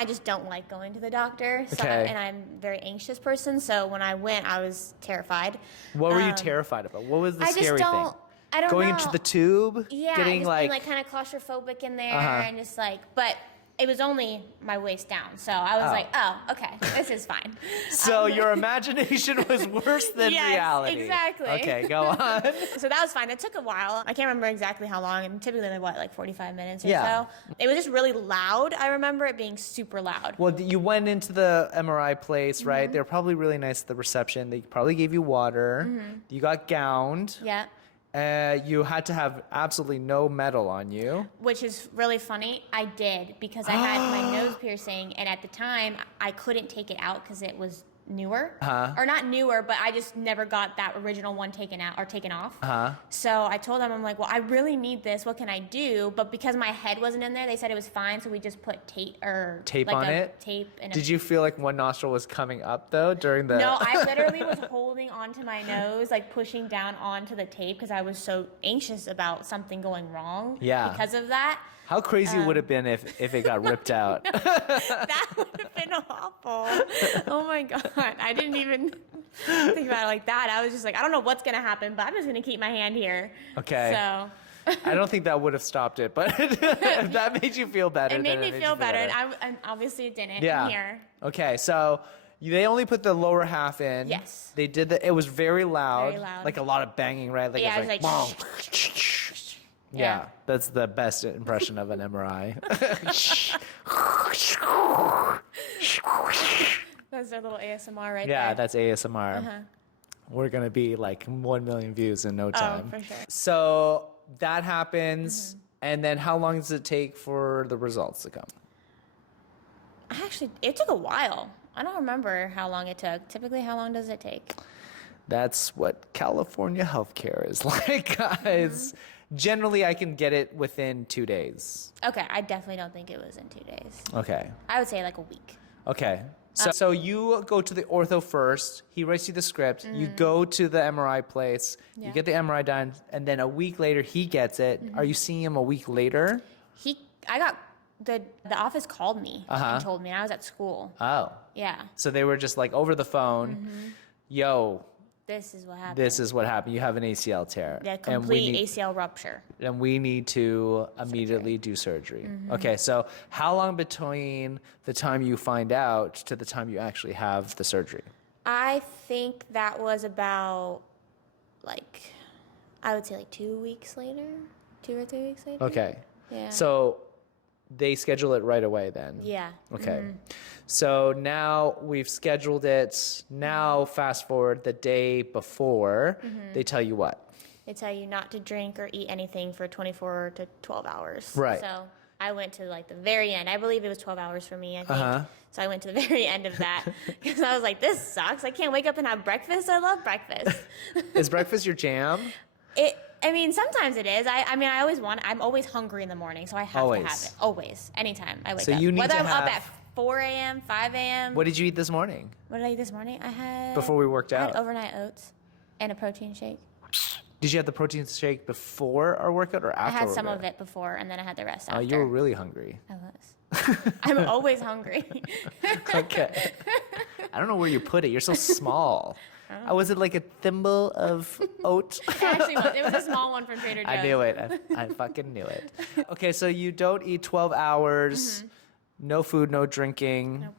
just don't like going to the doctor. So and I'm a very anxious person, so when I went, I was terrified. What were you terrified about? What was the scary thing? I don't going know. into the tube, getting getting just being like kind of claustrophobic in there, and just like, but it was only my waist down. So I was like, oh, okay, this is fine. So your imagination was worse than reality. Exactly. Okay, go on. So that was fine. It took a while. I can't remember exactly how long. And typically, like 45 minutes or so. It was just really loud. I remember it being super loud. Well, you went into the MRI place, right? They were probably really nice at the reception. They probably gave you water. You got gowned. Yeah. You had to have absolutely no metal on you. Which is really funny. I did, because I had my nose piercing, and at the time I couldn't take it out because it was newer, or not newer, but I just never got that original one taken out or taken off. So I told them, I'm like, well, I really need this. What can I do? But because my head wasn't in there, they said it was fine. So we just put tape on it. Tape. And Did you feel like one nostril was coming up though during the? No, I literally was holding onto my nose, like pushing down onto the tape, because I was so anxious about something going wrong. Yeah. Because of that. How crazy would it have been if it got ripped out? That would have been awful. Oh my God. I didn't even think about it like that. I was just like, I don't know what's going to happen, but I'm just going to keep my hand here. Okay. So. I don't think that would have stopped it, but if that made you feel better. It made me feel better. And obviously it didn't. Yeah. I'm here. Okay. So they only put the lower half in. Yes. They did it was very loud. Very loud. Like a lot of banging, right? Like Yeah, it was like, Yeah. That's the best impression of an MRI. That's their little ASMR right there. Yeah, that's ASMR. We're going to be like 1 million views in no time. Oh, for sure. So that happens. And then how long does it take for the results to come? It took a while. I don't remember how long it took. Typically, how long does it take? That's what California healthcare is like, guys. Generally, I can get it within 2 days. Okay, I definitely don't think it was in 2 days. Okay. I would say like a week. Okay. So you go to the ortho first. He writes you the script. You go to the MRI place. Yeah. You get the MRI done. And then a week later, he gets it. Are you seeing him a week later? The office called me and told me, and I was at school. Oh. Yeah. So they were just like over the phone, yo, this is what happened. this is what happened. You have an ACL tear. Yeah, complete ACL rupture. And we need to immediately do surgery. Okay, so how long between the time you find out to the time you actually have the surgery? I think that was about, I would say 2 weeks later. 2 or 3 weeks later. Okay. Yeah. So they schedule it right away then? Yeah. Okay. So now we've scheduled it. Now fast forward the day before, they tell you what? They tell you not to drink or eat anything for 24 to 12 hours. Right. So I went to the very end. I believe it was 12 hours for me, I think. So I went to the very end of that because I was like, this sucks. I can't wake up and have breakfast. I love breakfast. Is breakfast your jam? Sometimes it is. I'm always hungry in the morning, so I have to have it. Always. Anytime I wake up. You need Whether to I'm up have- at 4 a.m., 5 a.m. What did you eat this morning? What did I eat this morning? I had... Before we worked I out? had overnight oats and a protein shake. Did you have the protein shake before our workout or after? I had some of it before, and then I had the rest after. Oh, you were really hungry. I was. I'm always hungry. Okay. I don't know where you put it. You're so small. Was it like a thimble of oat? It actually was. It was a small one from Trader Joe's. I knew it. I fucking knew it. Okay, so you don't eat 12 hours, no food, no drinking. Nope.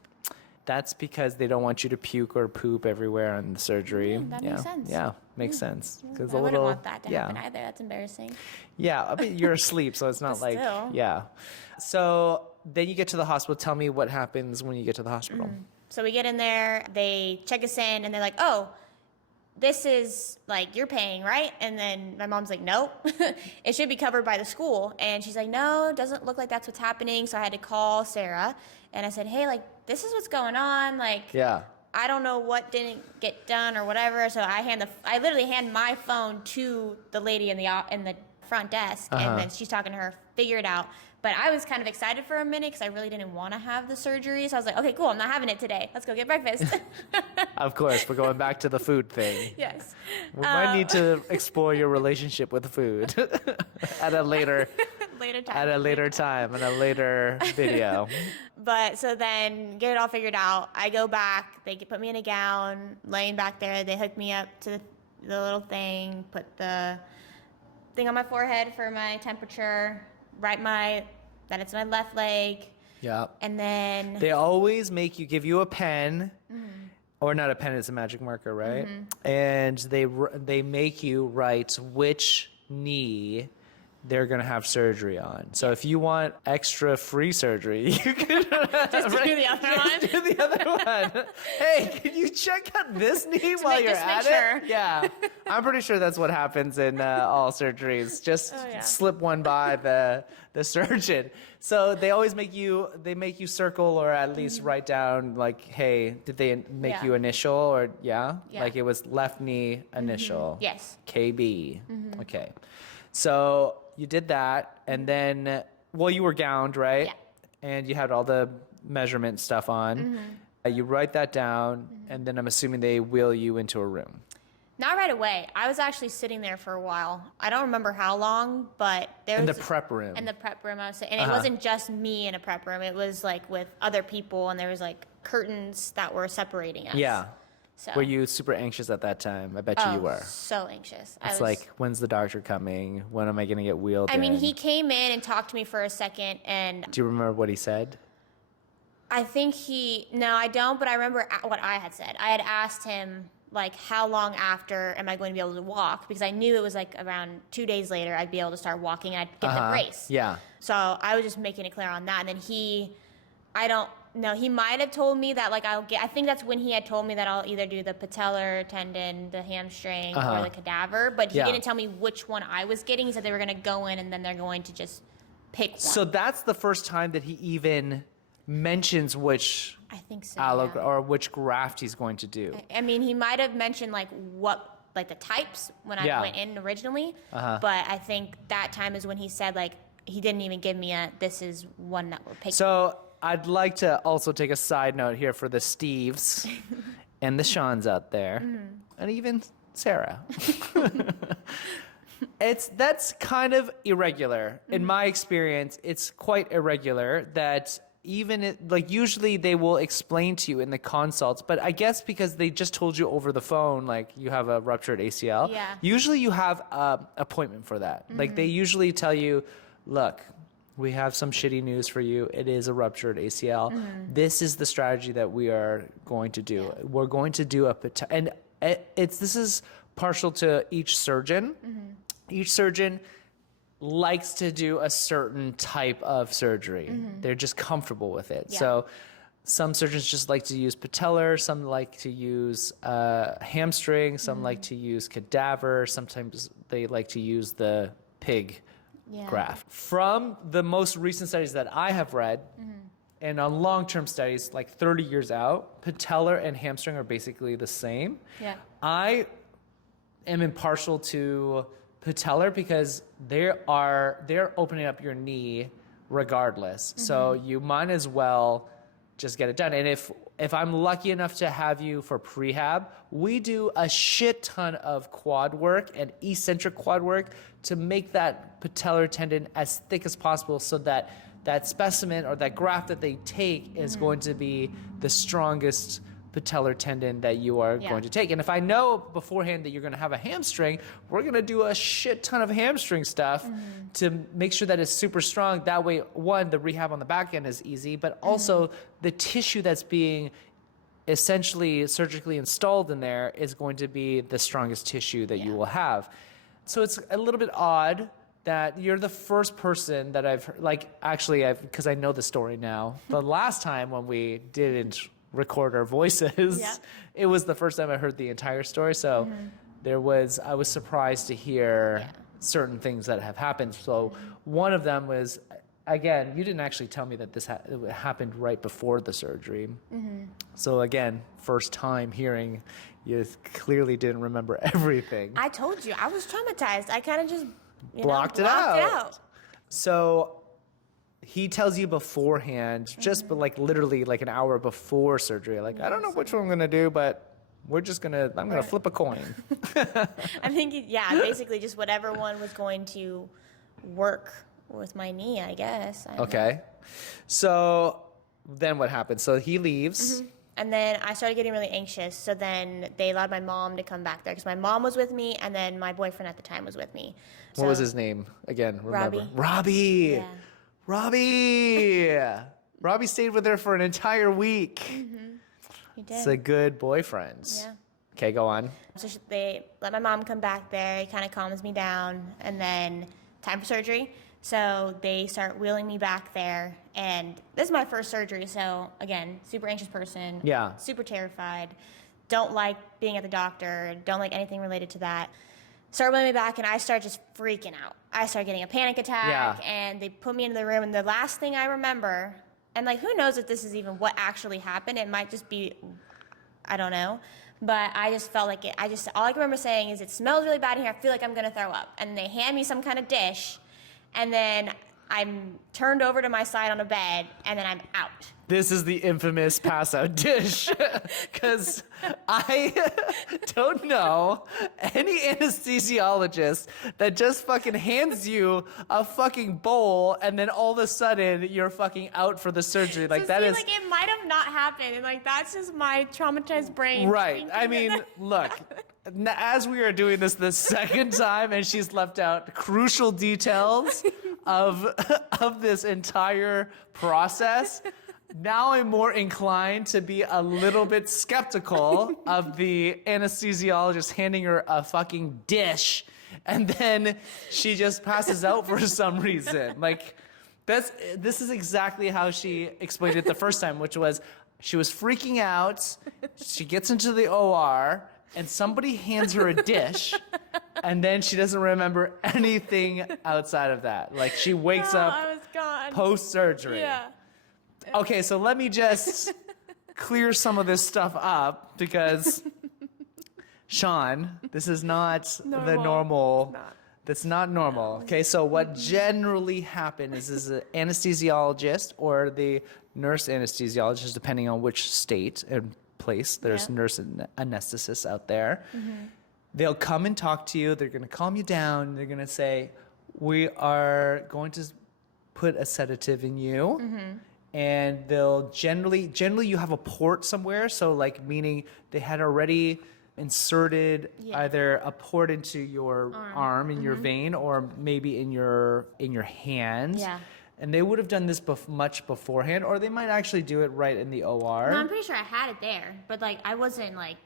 That's because they don't want you to puke or poop everywhere on the surgery. That makes sense. Yeah, makes sense. I wouldn't want that to happen either. That's embarrassing. Yeah, I mean, you're asleep, so it's not But still. yeah. So then you get to the hospital. Tell me what happens when you get to the hospital. So we get in there, they check us in, and they're like, oh, this is, you're paying, right? And then my mom's like, no, it should be covered by the school. And she's like, no, it doesn't look like that's what's happening. So I had to call Sarah, and I said, hey, this is what's going on. Yeah. I don't know what didn't get done or whatever. So I literally hand my phone to the lady in the front desk, and then she's talking to her, figure it out. But I was kind of excited for a minute because I really didn't want to have the surgery. So I was like, okay, cool, I'm not having it today. Let's go get breakfast. Of course, we're going back to the food thing. Yes. We might need to explore your relationship with food at a later time in a later video. But so then get it all figured out. I go back. They put me in a gown, laying back there. They hook me up to the little thing, put the thing on my forehead for my temperature, that it's my left leg. Yeah. And then they always give you a pen, or not a pen, it's a magic marker, right? And they make you write which knee they're going to have surgery on. So if you want extra free surgery, you can just do the other one. Do the other one. Hey, can you check out this knee while you're at it? Yeah. I'm pretty sure that's what happens in all surgeries. Just slip one by the surgeon. So they always make you circle, or at least write down, like, hey, did they make you initial, or like it was left knee initial. Yes. KB. Okay. So you did that, and then, you were gowned, right? Yeah. And you had all the measurement stuff on. You write that down, and then I'm assuming they wheel you into a room. Not right away. I was actually sitting there for a while. I don't remember how long, but there was... In the prep room. In the prep room, I was sitting. And it wasn't just me in a prep room. It was, like, with other people, and there was, like, curtains that were separating us. Yeah. So. Were you super anxious at that time? I bet you were. So anxious. It's like, when's the doctor coming? When am I going to get wheeled in? I mean, he came in and talked to me for a second, and... Do you remember what he said? I think No, I don't, but I remember what I had said. I had asked him, like, how long after am I going to be able to walk? Because I knew it was, like, around 2 days later I'd be able to start walking and I'd get the brace. Yeah. So I was just making it clear on that. And then he might have told me that, like, I think that's when he had told me that I'll either do the patellar tendon, the hamstring, or the cadaver. But he didn't tell me which one I was getting. He said they were going to go in and then they're going to just pick one. So that's the first time that he even mentions which I think so, or which graft he's going to do. I mean, he might have mentioned, like, the types when I went in originally. But I think that time is when he said, like, he didn't even give me this is one that we're picking. So I'd like to also take a side note here for the Steves and the Seans out there, and even Sarah. That's kind of irregular. In my experience, it's quite irregular that usually they will explain to you in the consults, but I guess because they just told you over the phone, like, you have a ruptured ACL, usually you have an appointment for that. Like, they usually tell you, look, we have some shitty news for you. It is a ruptured ACL. This is the strategy that we are going to do. We're going to do and this is partial to each surgeon. Each surgeon likes to do a certain type of surgery. They're just comfortable with it. So some surgeons just like to use patellar, some like to use hamstring, some like to use cadaver, sometimes they like to use the pig graft. From the most recent studies that I have read, and on long-term studies, like 30 years out, patellar and hamstring are basically the same. I am impartial to patellar because they're opening up your knee regardless. So you might as well just get it done. And if I'm lucky enough to have you for prehab, we do a shit ton of quad work and eccentric quad work to make that patellar tendon as thick as possible, so that that specimen or that graft that they take is going to be the strongest patellar tendon that you are going to take. And if I know beforehand that you're going to have a hamstring, we're going to do a shit ton of hamstring stuff to make sure that it's super strong. That way, one, the rehab on the back end is easy, but also the tissue that's being essentially surgically installed in there is going to be the strongest tissue that you will have. So it's a little bit odd that you're the first person that I've heard, because I know the story now. The last time when we didn't record our voices, it was the first time I heard the entire story. So I was surprised to hear certain things that have happened. So one of them was, again, you didn't actually tell me that this happened right before the surgery. So again, first time hearing, you clearly didn't remember everything. I told you, I was traumatized. I kind of just blocked it out. So he tells you beforehand, but like literally like an hour before surgery, like, I don't know which one I'm going to do, but I'm going to flip a coin. I think, basically just whatever one was going to work with my knee, I guess. Okay. So then what happened? So he leaves. And then I started getting really anxious. So then they allowed my mom to come back there because my mom was with me, and then my boyfriend at the time was with me. What was his name again? Remember? Robbie. Robbie. Yeah. Robbie. Robbie stayed with her for an entire week. He did. It's a good boyfriend. Yeah. Okay, go on. So they let my mom come back there. It kind of calms me down. And then time for surgery. So they start wheeling me back there. And this is my first surgery. So, again, super anxious person. Yeah. Super terrified. Don't like being at the doctor. Don't like anything related to that. Start wheeling me back, and I start just freaking out. I start getting a panic attack. Yeah. And they put me into the room. And the last thing I remember, and, like, who knows if this is even what actually happened. It might just be, I don't know. But I just felt like all I can remember saying is, it smells really bad in here. I feel like I'm going to throw up. And they hand me some kind of dish, and then I'm turned over to my side on a bed, and then I'm out. This is the infamous pass out dish. Because I don't know any anesthesiologist that just fucking hands you a fucking bowl and then all of a sudden you're fucking out for the surgery. Like, so that is. like, it might have not happened. And, like, that's just my traumatized brain. Right. I mean, look, as we are doing this the second time and she's left out crucial details of this entire process, now I'm more inclined to be a little bit skeptical of the anesthesiologist handing her a fucking dish and then she just passes out for some reason. Like, this is exactly how she explained it the first time, which was she was freaking out. She gets into the OR and somebody hands her a dish and then she doesn't remember anything outside of that. Like, she wakes up I was gone. post-surgery. Yeah. Okay, so let me just clear some of this stuff up because, Sean, this is not the normal. That's not normal. Okay, so what generally happens is an anesthesiologist or the nurse anesthesiologist, depending on which state and place, there's nurse anesthetists out there. They'll come and talk to you. They're going to calm you down. They're going to say, we are going to put a sedative in you. And they'll generally you have a port somewhere, so, like, meaning they had already inserted either a port into your arm in your vein or maybe in your hand. Yeah. And they would have done this much beforehand, or they might actually do it right in the OR. No, I'm pretty sure I had it there, but, like, I wasn't, like,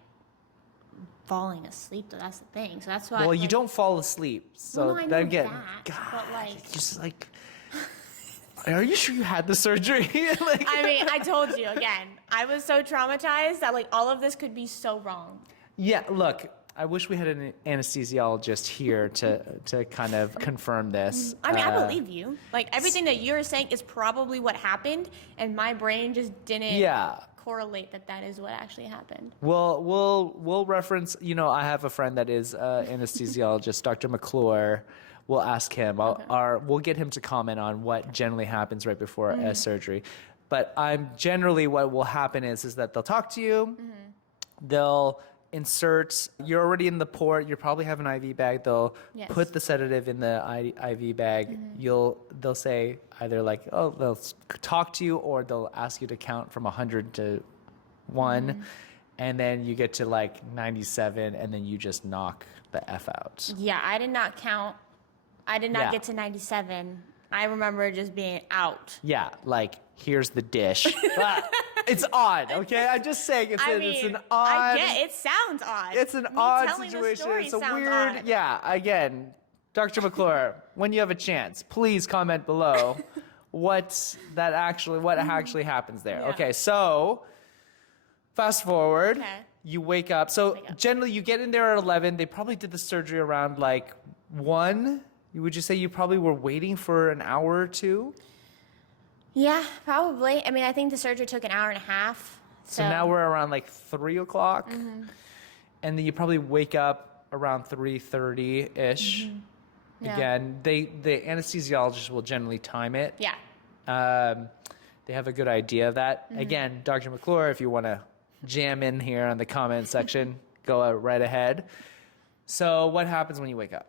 falling asleep, though. That's the thing. So that's why. Well, you don't fall asleep. So no, I know then again, that, God, but, like, just like. Are you sure you had the surgery? Like, I mean, I told you again. I was so traumatized that, like, all of this could be so wrong. Yeah, look, I wish we had an anesthesiologist here to kind of confirm this. I mean, I believe you. Like, everything that you're saying is probably what happened, and my brain just didn't correlate that is what actually happened. Well, we'll reference. You know, I have a friend that is anesthesiologist, Dr. McClure. We'll ask him. We'll get him to comment on what generally happens right before a surgery. But generally what will happen is that they'll talk to you. They'll insert. You're already in the port. You probably have an IV bag. They'll put the sedative in the IV bag. They'll say either like, oh, they'll talk to you, or they'll ask you to count from 100 to 1, and then you get to like 97, and then you just knock the F out. Yeah, I did not count. I did not get to 97. I remember just being out. Yeah, like, here's the dish. It's odd, okay? I'm just saying, it's an odd. It sounds odd. It's an odd situation. It's a weird. Odd. Yeah, again, Dr. McClure, when you have a chance, please comment below what actually happens there. Yeah. Okay, so fast forward. Okay. You wake up. So generally, you get in there at 11. They probably did the surgery around like 1. Would you say you probably were waiting for an hour or 2? Yeah, probably. I mean, I think the surgery took an hour and a half. So now we're around like 3 o'clock. And then you probably wake up around 3:30-ish. Yeah. Again, the anesthesiologist will generally time it. Yeah. They have a good idea of that. Again, Dr. McClure, if you want to jam in here on the comment section, go right ahead. So what happens when you wake up?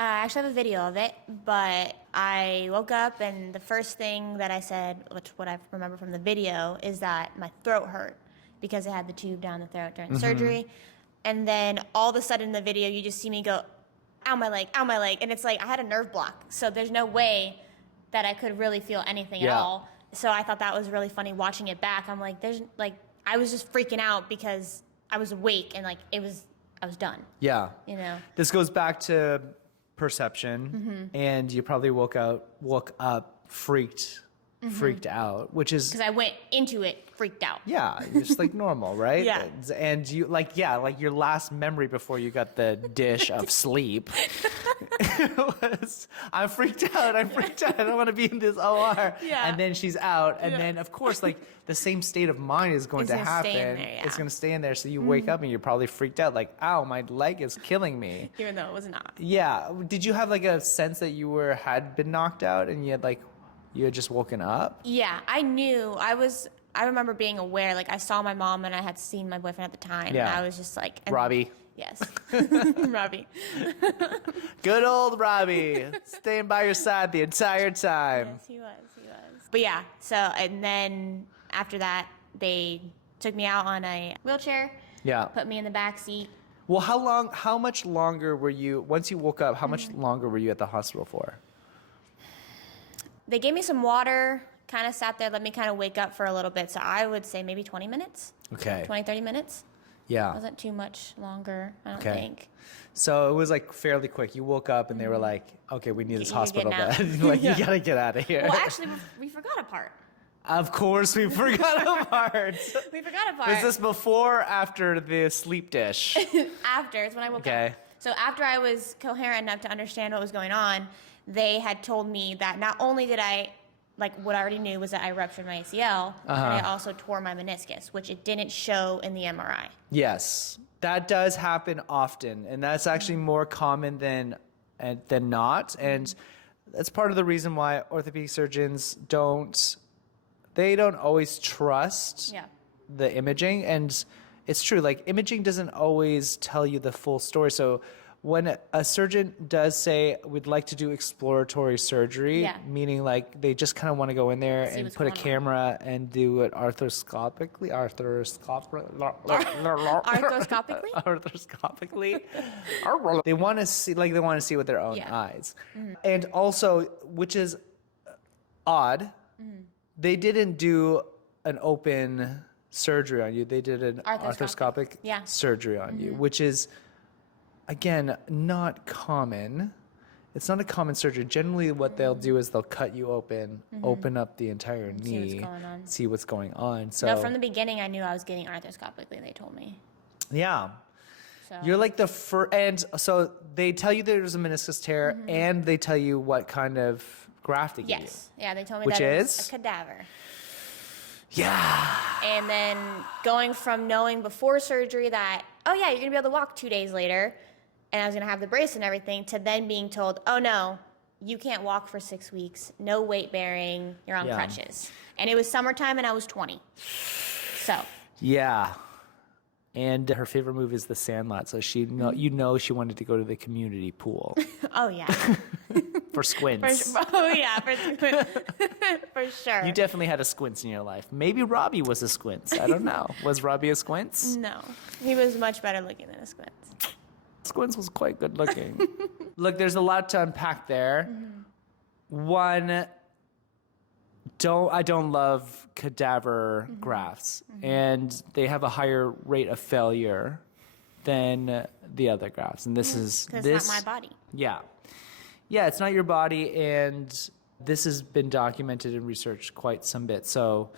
I actually have a video of it, but I woke up and the first thing that I said, which what I remember from the video, is that my throat hurt because I had the tube down the throat during the surgery. And then all of a sudden in the video, you just see me go, ow, my leg, ow, my leg. And it's like I had a nerve block, so there's no way that I could really feel anything at all. so I thought that was really funny watching it back. I'm like, there's like, I was just freaking out because I was awake and like I was done. Yeah. You know. This goes back to perception, and you probably woke up freaked out, which is because I went into it freaked out. yeah, just like normal, right? Yeah. And you like your last memory before you got the dish of sleep was I'm freaked out. I don't want to be in this OR. Yeah. And then she's out, and then of course like the same state of mind is going It's to gonna happen. stay in there, yeah. It's going to stay in there. So you wake up and you're probably freaked out, like, ow, my leg is killing me. Even though it was not. Yeah. Did you have like a sense that you had been knocked out and you had just woken up? Yeah, I knew. I remember being aware. Like, I saw my mom and I had seen my boyfriend at the time. Yeah. And I was just like... Robbie. Yes. Robbie. Good old Robbie. Staying by your side the entire time. Yes, he was. But yeah, so, and then after that, they took me out on a wheelchair. Yeah. Put me in the back seat. Well, how much longer were you, once you woke up, how much longer were you at the hospital for? They gave me some water, kind of sat there, let me kind of wake up for a little bit. So I would say maybe 20 minutes. Okay. 20, 30 minutes. Yeah. Wasn't too much longer, I don't Okay. think. So it was like fairly quick. You woke up and they were like, okay, we need this You're hospital getting out. bed. Like, you gotta get out of here. Well, actually, we forgot a part. Of course we forgot a part. We forgot a part. Was this before or after the sleep dish? After. It's when I woke Okay. up. So after I was coherent enough to understand what was going on, they had told me that not only did I, like what I already knew was that I ruptured my ACL, and I also tore my meniscus, which it didn't show in the MRI. Yes, that does happen often, and that's actually more common than not. And that's part of the reason why orthopedic surgeons don't always trust Yeah. the imaging. And it's true, like imaging doesn't always tell you the full story. So when a surgeon does say we'd like to do exploratory surgery, Yeah. meaning like they just kind of want to go in there See and what's put a going on. camera and do it arthroscopically. They want to see with their own Yeah. eyes. And also, which is odd, they didn't do an open surgery on you. They did an arthroscopic Yeah. surgery on you, which is, again, not common. It's not a common surgery. Generally, what they'll do is they'll cut you open, open up the entire knee, see what's going on. So, No, from the beginning, I knew I was getting arthroscopically, they told me. yeah. So. You're like the first, and so they tell you there's a meniscus tear, and they tell you what kind of graft to give you. Yes. Yeah, they told me Which that it is? was a cadaver. Yeah. And then going from knowing before surgery that, oh yeah, you're going to be able to walk 2 days later, and I was going to have the brace and everything, to then being told, oh no, you can't walk for 6 weeks, no weight bearing, you're on Yeah. crutches. And it was summertime and I was 20. So. Yeah. And her favorite move is the Sandlot. So she she wanted to go to the community pool Oh yeah. for squints. For sure. You definitely had a squints in your life. Maybe Robbie was a squints. I don't know. Was Robbie a squints? No. He was much better looking than a squints. Squints was quite good looking. Look, there's a lot to unpack there. One, I don't love cadaver grafts, and they have a higher rate of failure than the other grafts. And this is Because it's not my body. Yeah. Yeah, it's not your body, and this has been documented and researched quite some bit. So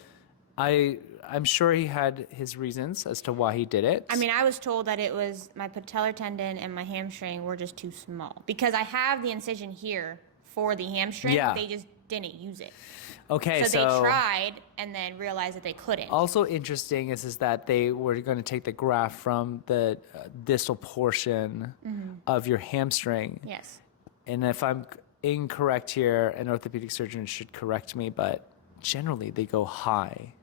I'm sure he had his reasons as to why he did it. I mean, I was told that it was my patellar tendon and my hamstring were just too small. Because I have the incision here for the hamstring. Yeah. They just didn't use it. Okay, So they tried and then realized that they couldn't. Also interesting is that they were going to take the graft from the distal portion of your hamstring. Yes. And if I'm incorrect here, an orthopedic surgeon should correct me, but generally they go high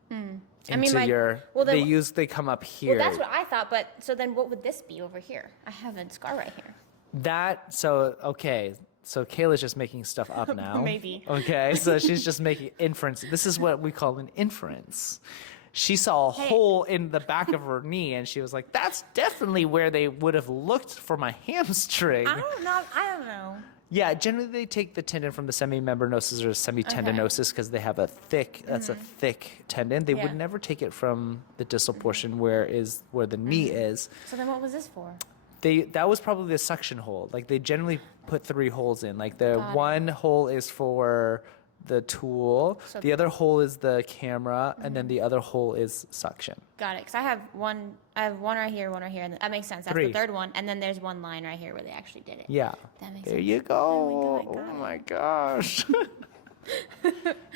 they come up here. Well, that's what I thought, but so then what would this be over here? I have a scar right here. So Kayla's just making stuff up now. Maybe. Okay, so she's just making inference. This is what we call an inference. She saw a hole in the back of her knee, and she was like, that's definitely where they would have looked for my hamstring. I don't know. Yeah, generally they take the tendon from the semimembranosus or semitendinosus because they have a thick, that's a thick tendon. They would never take it from the distal portion where the knee is. So then what was this for? That was probably the suction hole. Like they generally put 3 holes in. Like the one hole is for the tool, so the other hole is the camera, and then the other hole is suction. Got it. Because I have one right here, and that makes sense. That's 3. the third one, and then there's one line right here where they actually did it. Yeah. That makes there sense. you go. Oh my gosh.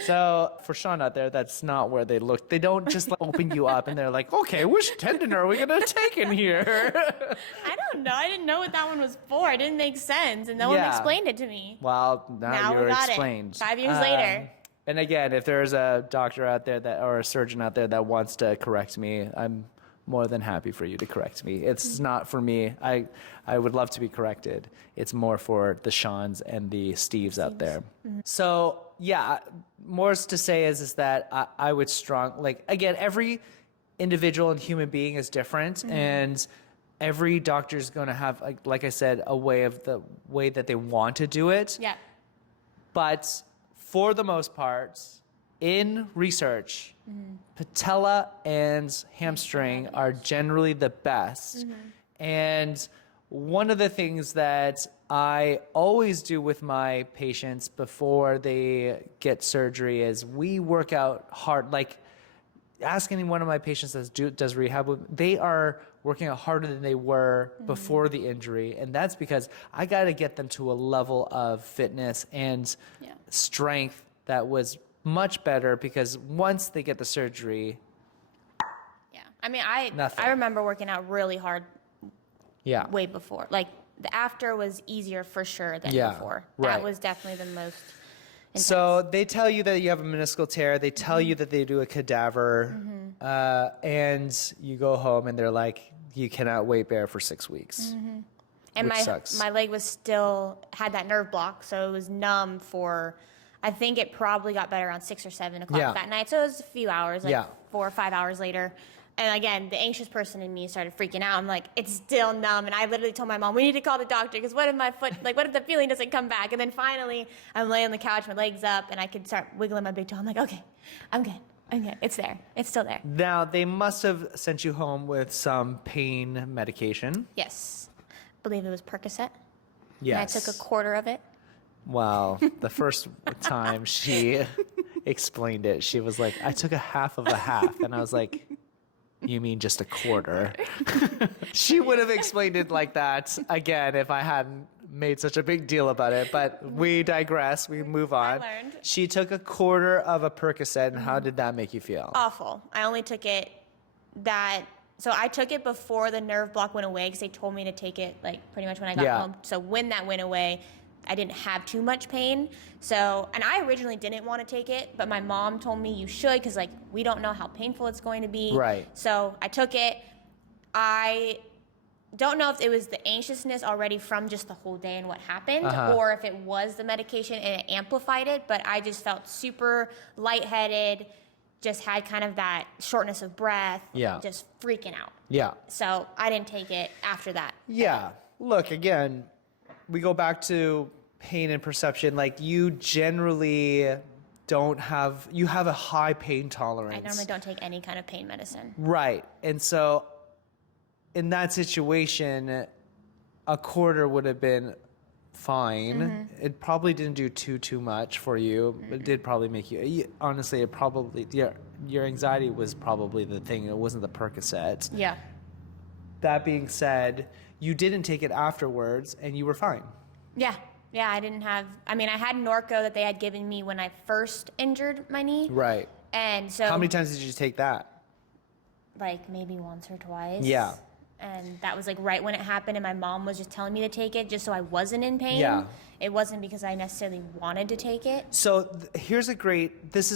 So for Sean out there, that's not where they look. They don't just like, open you up and they're like, okay, which tendon are we gonna take in here? I don't know. I didn't know what that one was for. It didn't make sense, and no one explained it to me. Well, now you're we got explained. It. 5 years later. And again, if there's a doctor out there or a surgeon out there that wants to correct me, I'm more than happy for you to correct me. It's not for me. I would love to be corrected. It's more for the Seans and the Steves out there. So yeah, more to say is that I would again, every individual and human being is different, and every doctor is going to have, like I said, the way that they want to do it. Yeah. But for the most part, in research, patella and hamstring are generally the best. And one of the things that I always do with my patients before they get surgery is we work out hard. Like, ask any one of my patients that does rehab, they are working out harder than they were before the injury. And that's because I got to get them to a level of fitness and strength that was much better, because once they get the surgery, I mean, I remember working out really hard way before. Like, the after was easier for sure than before. That was definitely the most intense. So they tell you that you have a meniscal tear. They tell you that they do a cadaver, and you go home and they're like, you cannot weight bear for 6 weeks. And which sucks. My leg was had that nerve block, so it was numb for, I think it probably got better around 6 or 7 o'clock that night. So it was a few hours, 4 or 5 hours later. And again, the anxious person in me started freaking out. I'm like, it's still numb. And I literally told my mom, we need to call the doctor, because what if my foot, what if the feeling doesn't come back? And then finally, I'm laying on the couch, my legs up, and I could start wiggling my big toe. I'm like, okay, I'm good. It's there. It's still there. Now, they must have sent you home with some pain medication. Yes. I believe it was Percocet. Yes. And I took a quarter of it. Well, the first time she explained it, she was like, I took a half of a half. And I was like, you mean just a quarter? She would have explained it like that again if I hadn't made such a big deal about it. But we digress. We move on. I learned. She took a quarter of a Percocet, and how did that make you feel? Awful. I only took it so I took it before the nerve block went away, because they told me to take it pretty much when I got home. So when that went away, I didn't have too much pain. So, and I originally didn't want to take it, but my mom told me you should, because we don't know how painful it's going to be. Right. So I took it. I don't know if it was the anxiousness already from just the whole day and what happened, or if it was the medication and it amplified it, but I just felt super lightheaded, just had kind of that shortness of breath, just freaking out. Yeah. So I didn't take it after that. Yeah. Look, again, we go back to pain and perception. You generally you have a high pain tolerance. I normally don't take any kind of pain medicine. Right. And so in that situation, a quarter would have been fine. It probably didn't do too much for you. It did probably make you, honestly, your anxiety was probably the thing. It wasn't the Percocet. Yeah. That being said, you didn't take it afterwards, and you were fine. Yeah. Yeah, I had Norco that they had given me when I first injured my knee. Right. And so... How many times did you take that? Maybe once or twice. Yeah. And that was right when it happened, and my mom was just telling me to take it just so I wasn't in pain. Yeah. It wasn't because I necessarily wanted to take it. So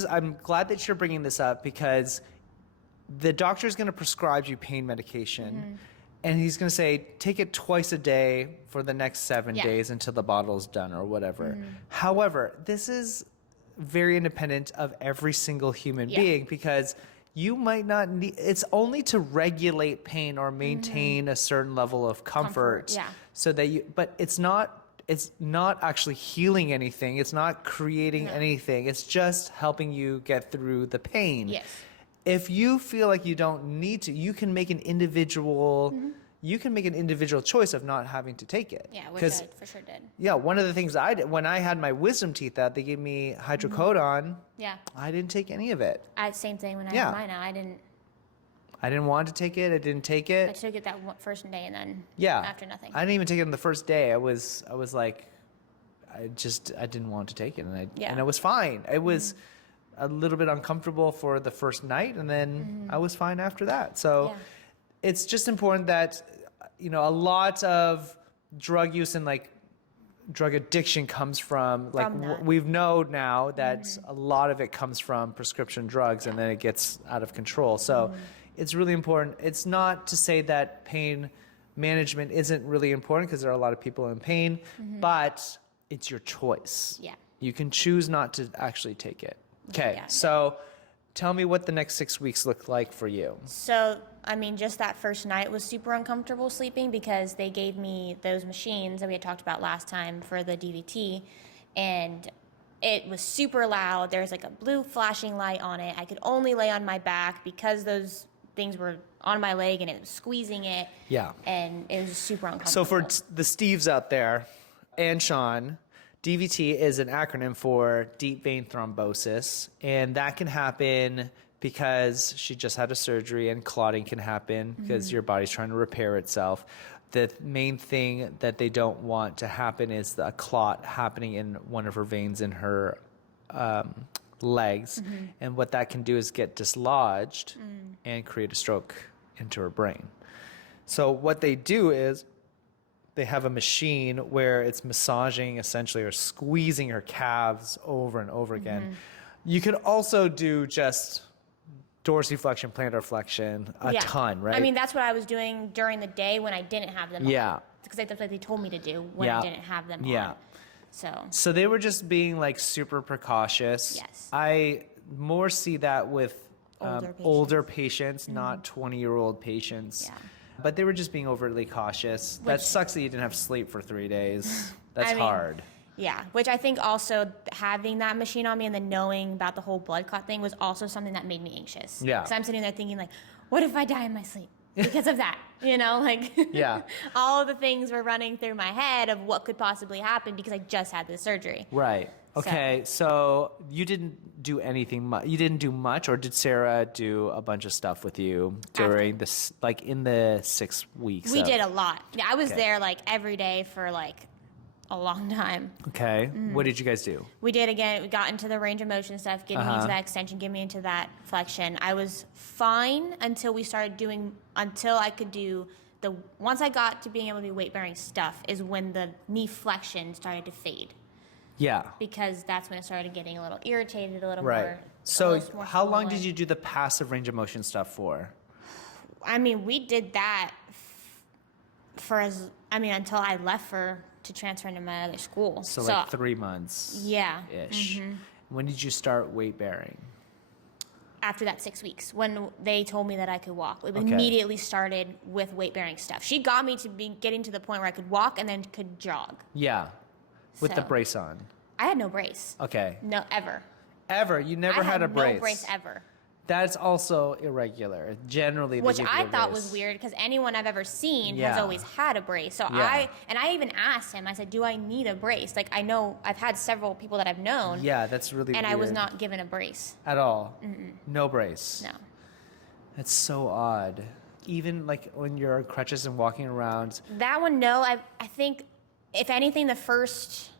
I'm glad that you're bringing this up, because the doctor is going to prescribe you pain medication. And he's going to say, take it twice a day for the next 7 days until the bottle's done or whatever. However, this is very independent of every single human being, because you might not need, it's only to regulate pain or maintain a certain level of comfort. Yeah. So that but it's not it's not actually healing anything. It's not creating anything. It's just helping you get through the pain. Yes. If you feel like you don't need to, you can make an individual choice of not having to take it. Yeah, which I for sure did. Yeah, one of the things I did when I had my wisdom teeth out, they gave me hydrocodone. Yeah. I didn't take any of it. Same thing when I had mine out. I didn't want to take it. I didn't take it. I took it that first day and then after nothing. I didn't even take it on the first day. I was like, I didn't want to take it, and it was fine. It was a little bit uncomfortable for the first night, and then I was fine after that. So it's just important that, a lot of drug use and like drug addiction comes from we've known now that a lot of it comes from prescription drugs, and then it gets out of control. So it's really important. It's not to say that pain management isn't really important, because there are a lot of people in pain, but it's your choice. Yeah. You can choose not to actually take it. Okay, so tell me what the next 6 weeks look like for you. So, just that first night was super uncomfortable sleeping, because they gave me those machines that we had talked about last time for the DVT, and it was super loud. There's like a blue flashing light on it. I could only lay on my back because those things were on my leg, and it was squeezing it. Yeah. And it was just super uncomfortable. So for the Steves out there and Sean, DVT is an acronym for deep vein thrombosis, and that can happen because she just had a surgery, and clotting can happen because your body's trying to repair itself. The main thing that they don't want to happen is a clot happening in one of her veins in her legs, and what that can do is get dislodged and create a stroke into her brain. So what they do is they have a machine where it's massaging essentially, or squeezing her calves over and over again. You could also do just dorsiflexion, plantar flexion, a ton, right? That's what I was doing during the day when I didn't have them on. Because that's what they told me to do when I didn't have them on. So they were just being like super precautious. Yes. I more see that with older patients, not 20-year-old patients. Yeah. But they were just being overly cautious. That sucks that you didn't have sleep for 3 days. That's hard. Yeah, which I think also having that machine on me and then knowing about the whole blood clot thing was also something that made me anxious. Yeah. Because I'm sitting there thinking, like, what if I die in my sleep because of that? All of the things were running through my head of what could possibly happen because I just had this surgery. Right. Okay, so you didn't do anything much. You didn't do much, or did Sarah do a bunch of stuff with you during this, like in the 6 weeks? We did a lot. Yeah, I was there like every day for like a long time. Okay. What did you guys do? We did again. We got into the range of motion stuff, getting me into that extension, getting me into that flexion. I was fine until I could do once I got to being able to do weight bearing stuff is when the knee flexion started to fade. Yeah. Because that's when it started getting a little irritated, a little more. So how long did you do the passive range of motion stuff for? We did that until I left to transfer into my other school. So like 3 months. Yeah. Ish. When did you start weight bearing? After that 6 weeks, when they told me that I could walk. We immediately started with weight bearing stuff. She got me to getting to the point where I could walk and then could jog. Yeah. With the brace on. I had no brace. Okay. No, ever. Ever? You never had a brace? No brace ever. That's also irregular. Generally, which I thought was weird because anyone I've ever seen has always had a brace. So I even asked him. I said, "Do I need a brace?" Like I know I've had several people that I've known. Yeah, that's really weird. And I was not given a brace at all. No brace. No. That's so odd. Even like when you're on crutches and walking around. That one, no. I think if anything, the first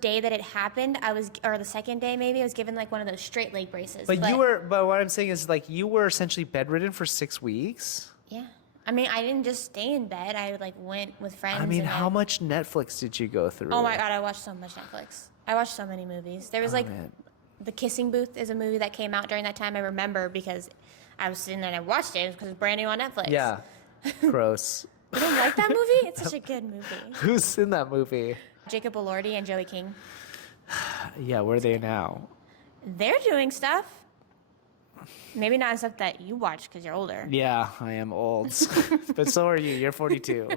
day that it happened, or the second day maybe, I was given like one of those straight leg braces. But what I'm saying is like you were essentially bedridden for 6 weeks. Yeah. I didn't just stay in bed. I like went with friends. How much Netflix did you go through? Oh my God, I watched so much Netflix. I watched so many movies. There was The Kissing Booth is a movie that came out during that time. I remember because I was sitting there and I watched it. It was because it's brand new on Netflix. Yeah. Gross. You don't like that movie? It's such a good movie. Who's in that movie? Jacob Elordi and Joey King. Yeah, where are they now? They're doing stuff. Maybe not stuff that you watch because you're older. Yeah, I am old. But so are you. You're 42.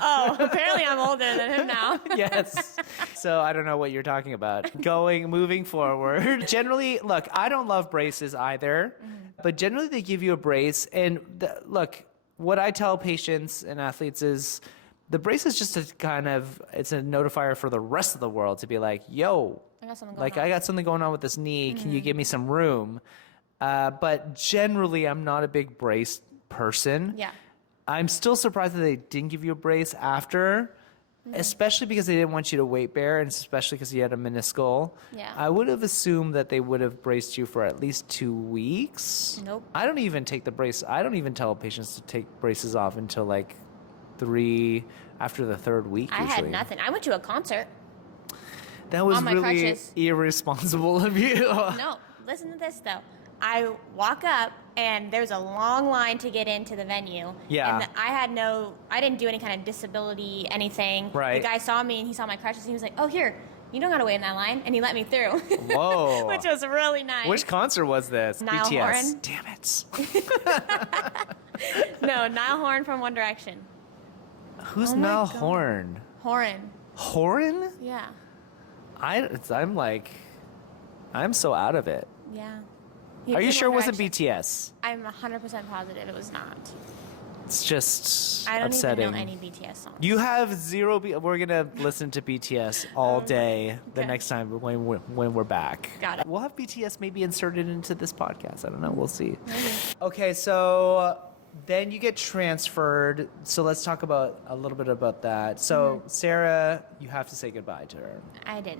Oh, apparently I'm older than him now. Yes. So I don't know what you're talking about. Moving forward. Generally, look, I don't love braces either, but generally they give you a brace. And look, what I tell patients and athletes is the brace is just it's a notifier for the rest of the world to be like, yo, I got something going on. I got something going on with this knee. Can you give me some room? But generally, I'm not a big brace person. Yeah. I'm still surprised that they didn't give you a brace after, especially because they didn't want you to weight bear, and especially because you had a meniscal. Yeah. I would have assumed that they would have braced you for at least 2 weeks. Nope. I don't even take the brace. I don't even tell patients to take braces off until like after the 3rd week. I usually. had nothing. I went to a concert. That was on my really crutches. irresponsible of you. No, listen to this though. I walk up and there's a long line to get into the venue. Yeah. And I didn't do any kind of disability, anything. Right. The guy saw me and he saw my crutches and he was like, oh, here, you don't got to wait in that line. And he let me through. Whoa. Which was really nice. Which concert was this? Niall BTS. Horan. Damn it. No, Niall Horan from One Direction. Who's Oh my Niall God. Horan? Horan. Horan? Yeah. I'm so out of it. Yeah. Are you sure it wasn't Direction. BTS? I'm 100% positive it was not. It's just I don't upsetting. even know any BTS songs. You have zero. We're gonna listen to BTS all day the Okay. next time when we're back. Got it. We'll have BTS maybe inserted into this podcast. I don't know. We'll see. Maybe. Okay, so then you get transferred. So let's talk about a little bit about that. So Sarah, you have to say goodbye to her I did.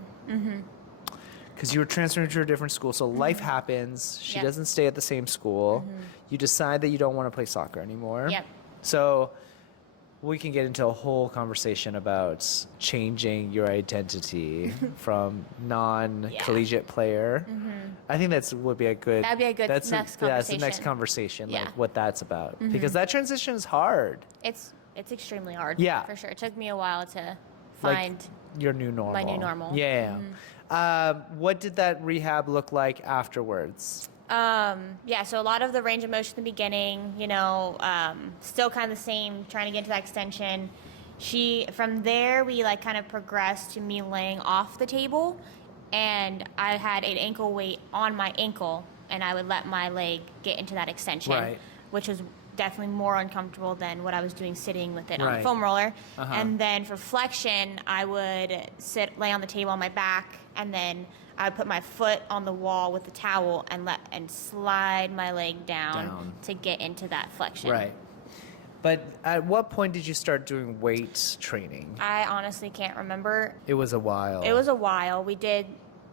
because you were transferred to a different school. So life happens. She Yep. doesn't stay at the same school. You decide that you don't want to play soccer anymore. Yep. So we can get into a whole conversation about changing your identity from non-collegiate player. I think would be a good. That'd be a good next That's the next conversation, Yeah. like what that's about, because that transition is hard. It's extremely hard. Yeah. For sure. It took me a while to Like, find your new normal. my new normal. Yeah. What did that rehab look like afterwards? yeah, so a lot of the range of motion in the beginning, still kind of the same, trying to get to that extension. From there, we like kind of progressed to me laying off the table, and I had an ankle weight on my ankle, and I would let my leg get into that extension, Right. which was definitely more uncomfortable than what I was doing sitting with it on Right. the foam roller. Uh-huh. And then for flexion, I would lay on the table on my back, and then I would put my foot on the wall with the towel and slide my leg down to get into that flexion. Right. But at what point did you start doing weight training? I honestly can't remember. It was a while. It was a while.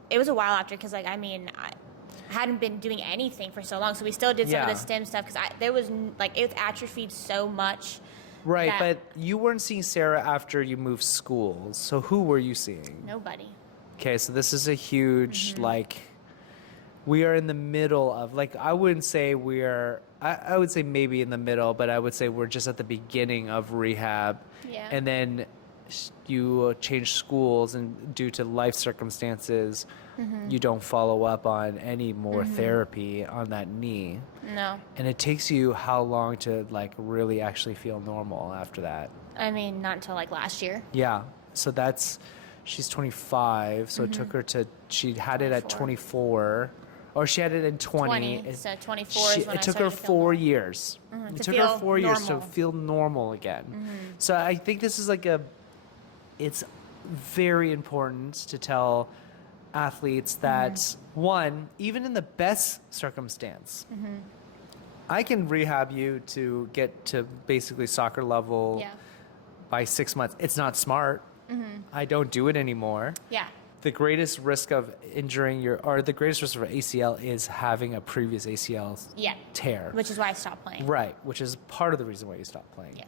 It was a while after because, I hadn't been doing anything for so long. So we still did some of Yeah. the stem stuff because it was atrophied so much. Right, that- but you weren't seeing Sarah after you moved schools. So who were you seeing? Nobody. Okay, so this is a huge, we are in the middle of, I wouldn't say I would say maybe in the middle, but I would say we're just at the beginning of rehab. Yeah. And then you change schools, and due to life circumstances, you don't follow up on any more therapy on that knee. No. And it takes you how long to, really actually feel normal after that? Not until last year. Yeah. So she's 25, so it took her she had it at 24, or she had it in 20. So 24 is when it I took her started to feel 4 normal. years. It To took her feel 4 years to normal. feel normal again. So I think this is it's very important to tell athletes that, one, even in the best circumstance, I can rehab you to get to basically soccer level Yeah. by 6 months. It's not smart. I don't do it anymore. Yeah. The greatest risk of injuring the greatest risk of ACL is having a previous ACL Yeah. tear. Which is why I stopped playing. Right, which is part of the reason why you stopped playing. Yes.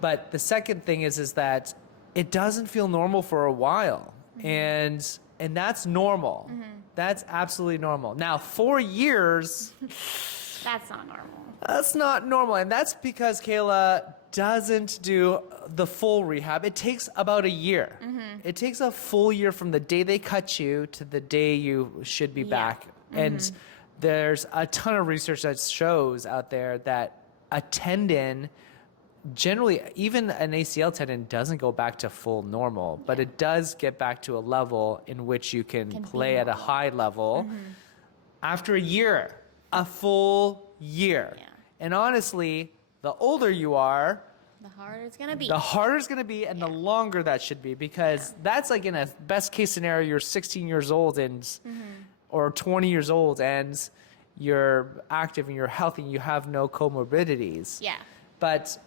But the second thing is that it doesn't feel normal for a while. And that's normal. That's absolutely normal. Now, 4 years, That's not normal. that's not normal. And that's because Kayla doesn't do the full rehab. It takes about a year. It takes a full year from the day they cut you to the day you should be back. And there's a ton of research that shows out there that a tendon, generally, even an ACL tendon doesn't go back to full normal, but it does get back to a level in which you can play at a high level after a year, a full year. Yeah. And honestly, the older you are, the harder it's going to be. The harder it's going to be, and the longer that should be, because that's like in a best case scenario, you're 16 years old and or 20 years old, and you're active and you're healthy and you have no comorbidities. Yeah. But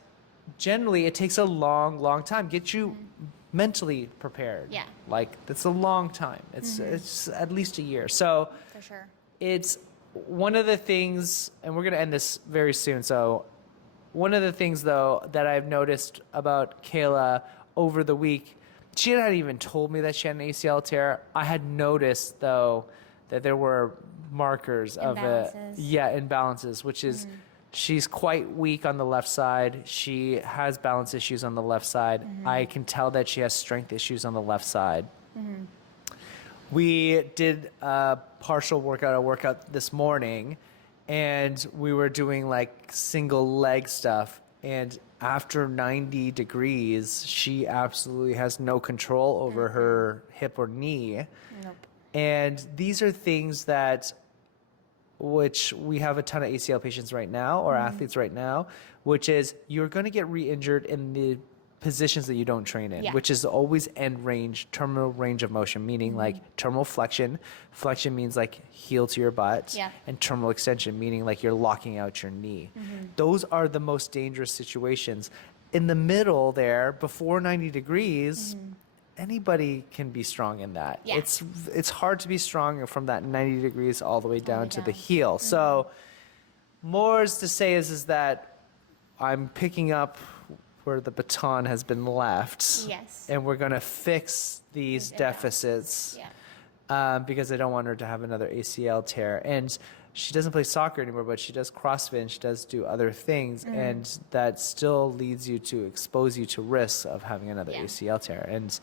generally, it takes a long, long time. Get you mentally prepared. Yeah. Like, that's a long time. It's at least a year. So For sure. it's one of the things, and we're going to end this very soon. So one of the things, though, that I've noticed about Kayla over the week, she hadn't even told me that she had an ACL tear. I had noticed, though, that there were markers of imbalances, which is she's quite weak on the left side. She has balance issues on the left side. I can tell that she has strength issues on the left side. We did a partial workout this morning, and we were doing like single leg stuff. And after 90 degrees, she absolutely has no control over her hip or knee. Nope. And these are things that, which we have a ton of ACL patients right now, or athletes right now, which is you're going to get re-injured in the positions that you don't train in, which is always end range, terminal range of motion, meaning like terminal flexion. Flexion means like heel to your butt, and terminal extension, meaning like you're locking out your knee. Those are the most dangerous situations. In the middle there, before 90 degrees, anybody can be strong in that. Yeah. It's hard to be strong from that 90 degrees all the way down to the heel. So more is to say is that I'm picking up where the baton has been left. Yes. And we're going to fix these deficits because I don't want her to have another ACL tear. And she doesn't play soccer anymore, but she does CrossFit and she does do other things. And that still leads you to expose you to risks of having another ACL tear. And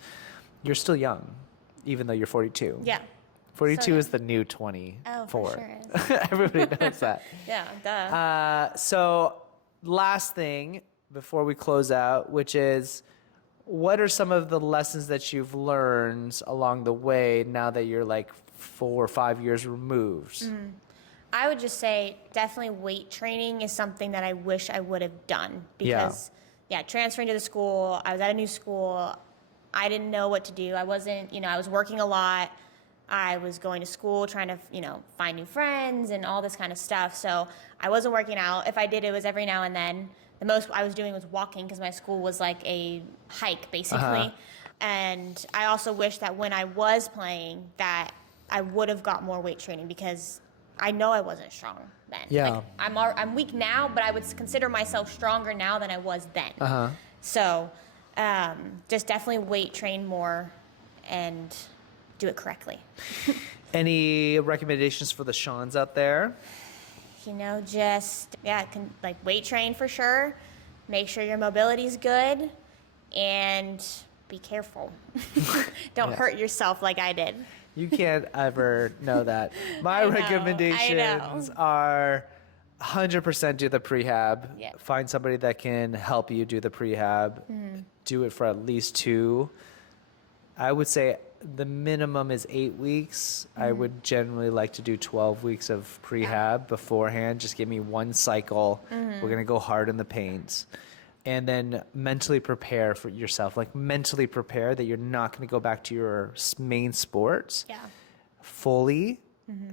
you're still young, even though you're 42. Yeah. 42 is the new 24. Oh, for sure is. Everybody knows that. Yeah, duh. So last thing before we close out, which is, what are some of the lessons that you've learned along the way now that you're like 4 or 5 years removed? I would just say definitely weight training is something that I wish I would have done because, transferring to the school, I was at a new school. I didn't know what to do. I wasn't, I was working a lot. I was going to school trying to, find new friends and all this kind of stuff. So I wasn't working out. If I did, it was every now and then. The most I was doing was walking because my school was like a hike, basically. And I also wish that when I was playing that I would have got more weight training because I know I wasn't strong then. Yeah. Like, I'm weak now, but I would consider myself stronger now than I was then. So just definitely weight train more and do it correctly. Any recommendations for the Shawns out there? Just, weight train for sure. Make sure your mobility's good and be careful. Don't hurt yourself like I did. You can't ever know that. My recommendations are 100% do the prehab. Find somebody that can help you do the prehab. Do it for at least 2. I would say the minimum is 8 weeks. I would generally like to do 12 weeks of prehab beforehand. Just give me 1 cycle. We're going to go hard in the paint. And then mentally prepare for yourself. Like mentally prepare that you're not going to go back to your main sport fully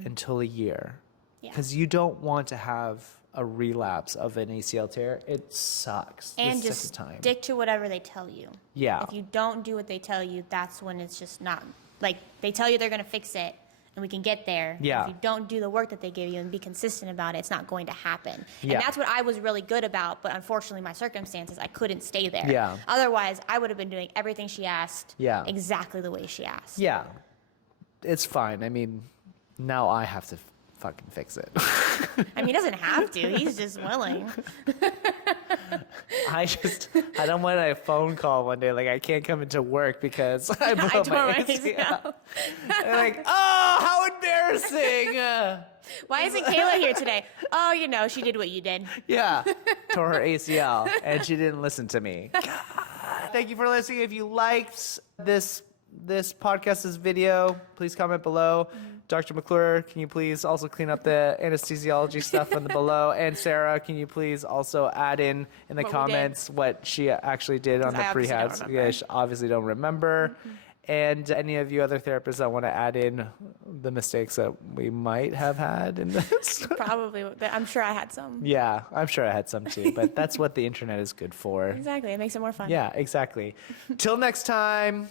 until a year. Because you don't want to have a relapse of an ACL tear. It sucks. And just stick to whatever they tell you. Yeah. If you don't do what they tell you, that's when it's just not, like, they tell you they're going to fix it and we can get there. Yeah. If you don't do the work that they give you and be consistent about it, it's not going to happen. And Yeah. that's what I was really good about, but unfortunately my circumstances, I couldn't stay there. Yeah. Otherwise, I would have been doing everything she asked exactly the way she asked. Yeah. It's fine. I mean, now I have to fucking fix it. I mean, he doesn't have to. He's just willing. I don't want a phone call one day like I can't come into work because I broke my ACL. And like, oh, how embarrassing. embarrassing. Why isn't Kayla here today? Oh, she did what you did. Yeah, tore her ACL, and she didn't listen to me. Thank you for listening. If you liked this podcast, this video, please comment below. Dr. McClure, can you please also clean up the anesthesiology stuff on the below? And Sarah, can you please also add in the comments what she actually did on the prehab? Yeah, she obviously don't remember. And any of you other therapists that want to add in the mistakes that we might have had in this. Probably. I'm sure I had some. Yeah, I'm sure I had some too, but that's what the internet is good for. Exactly. It makes it more fun. Yeah, exactly. Till next time.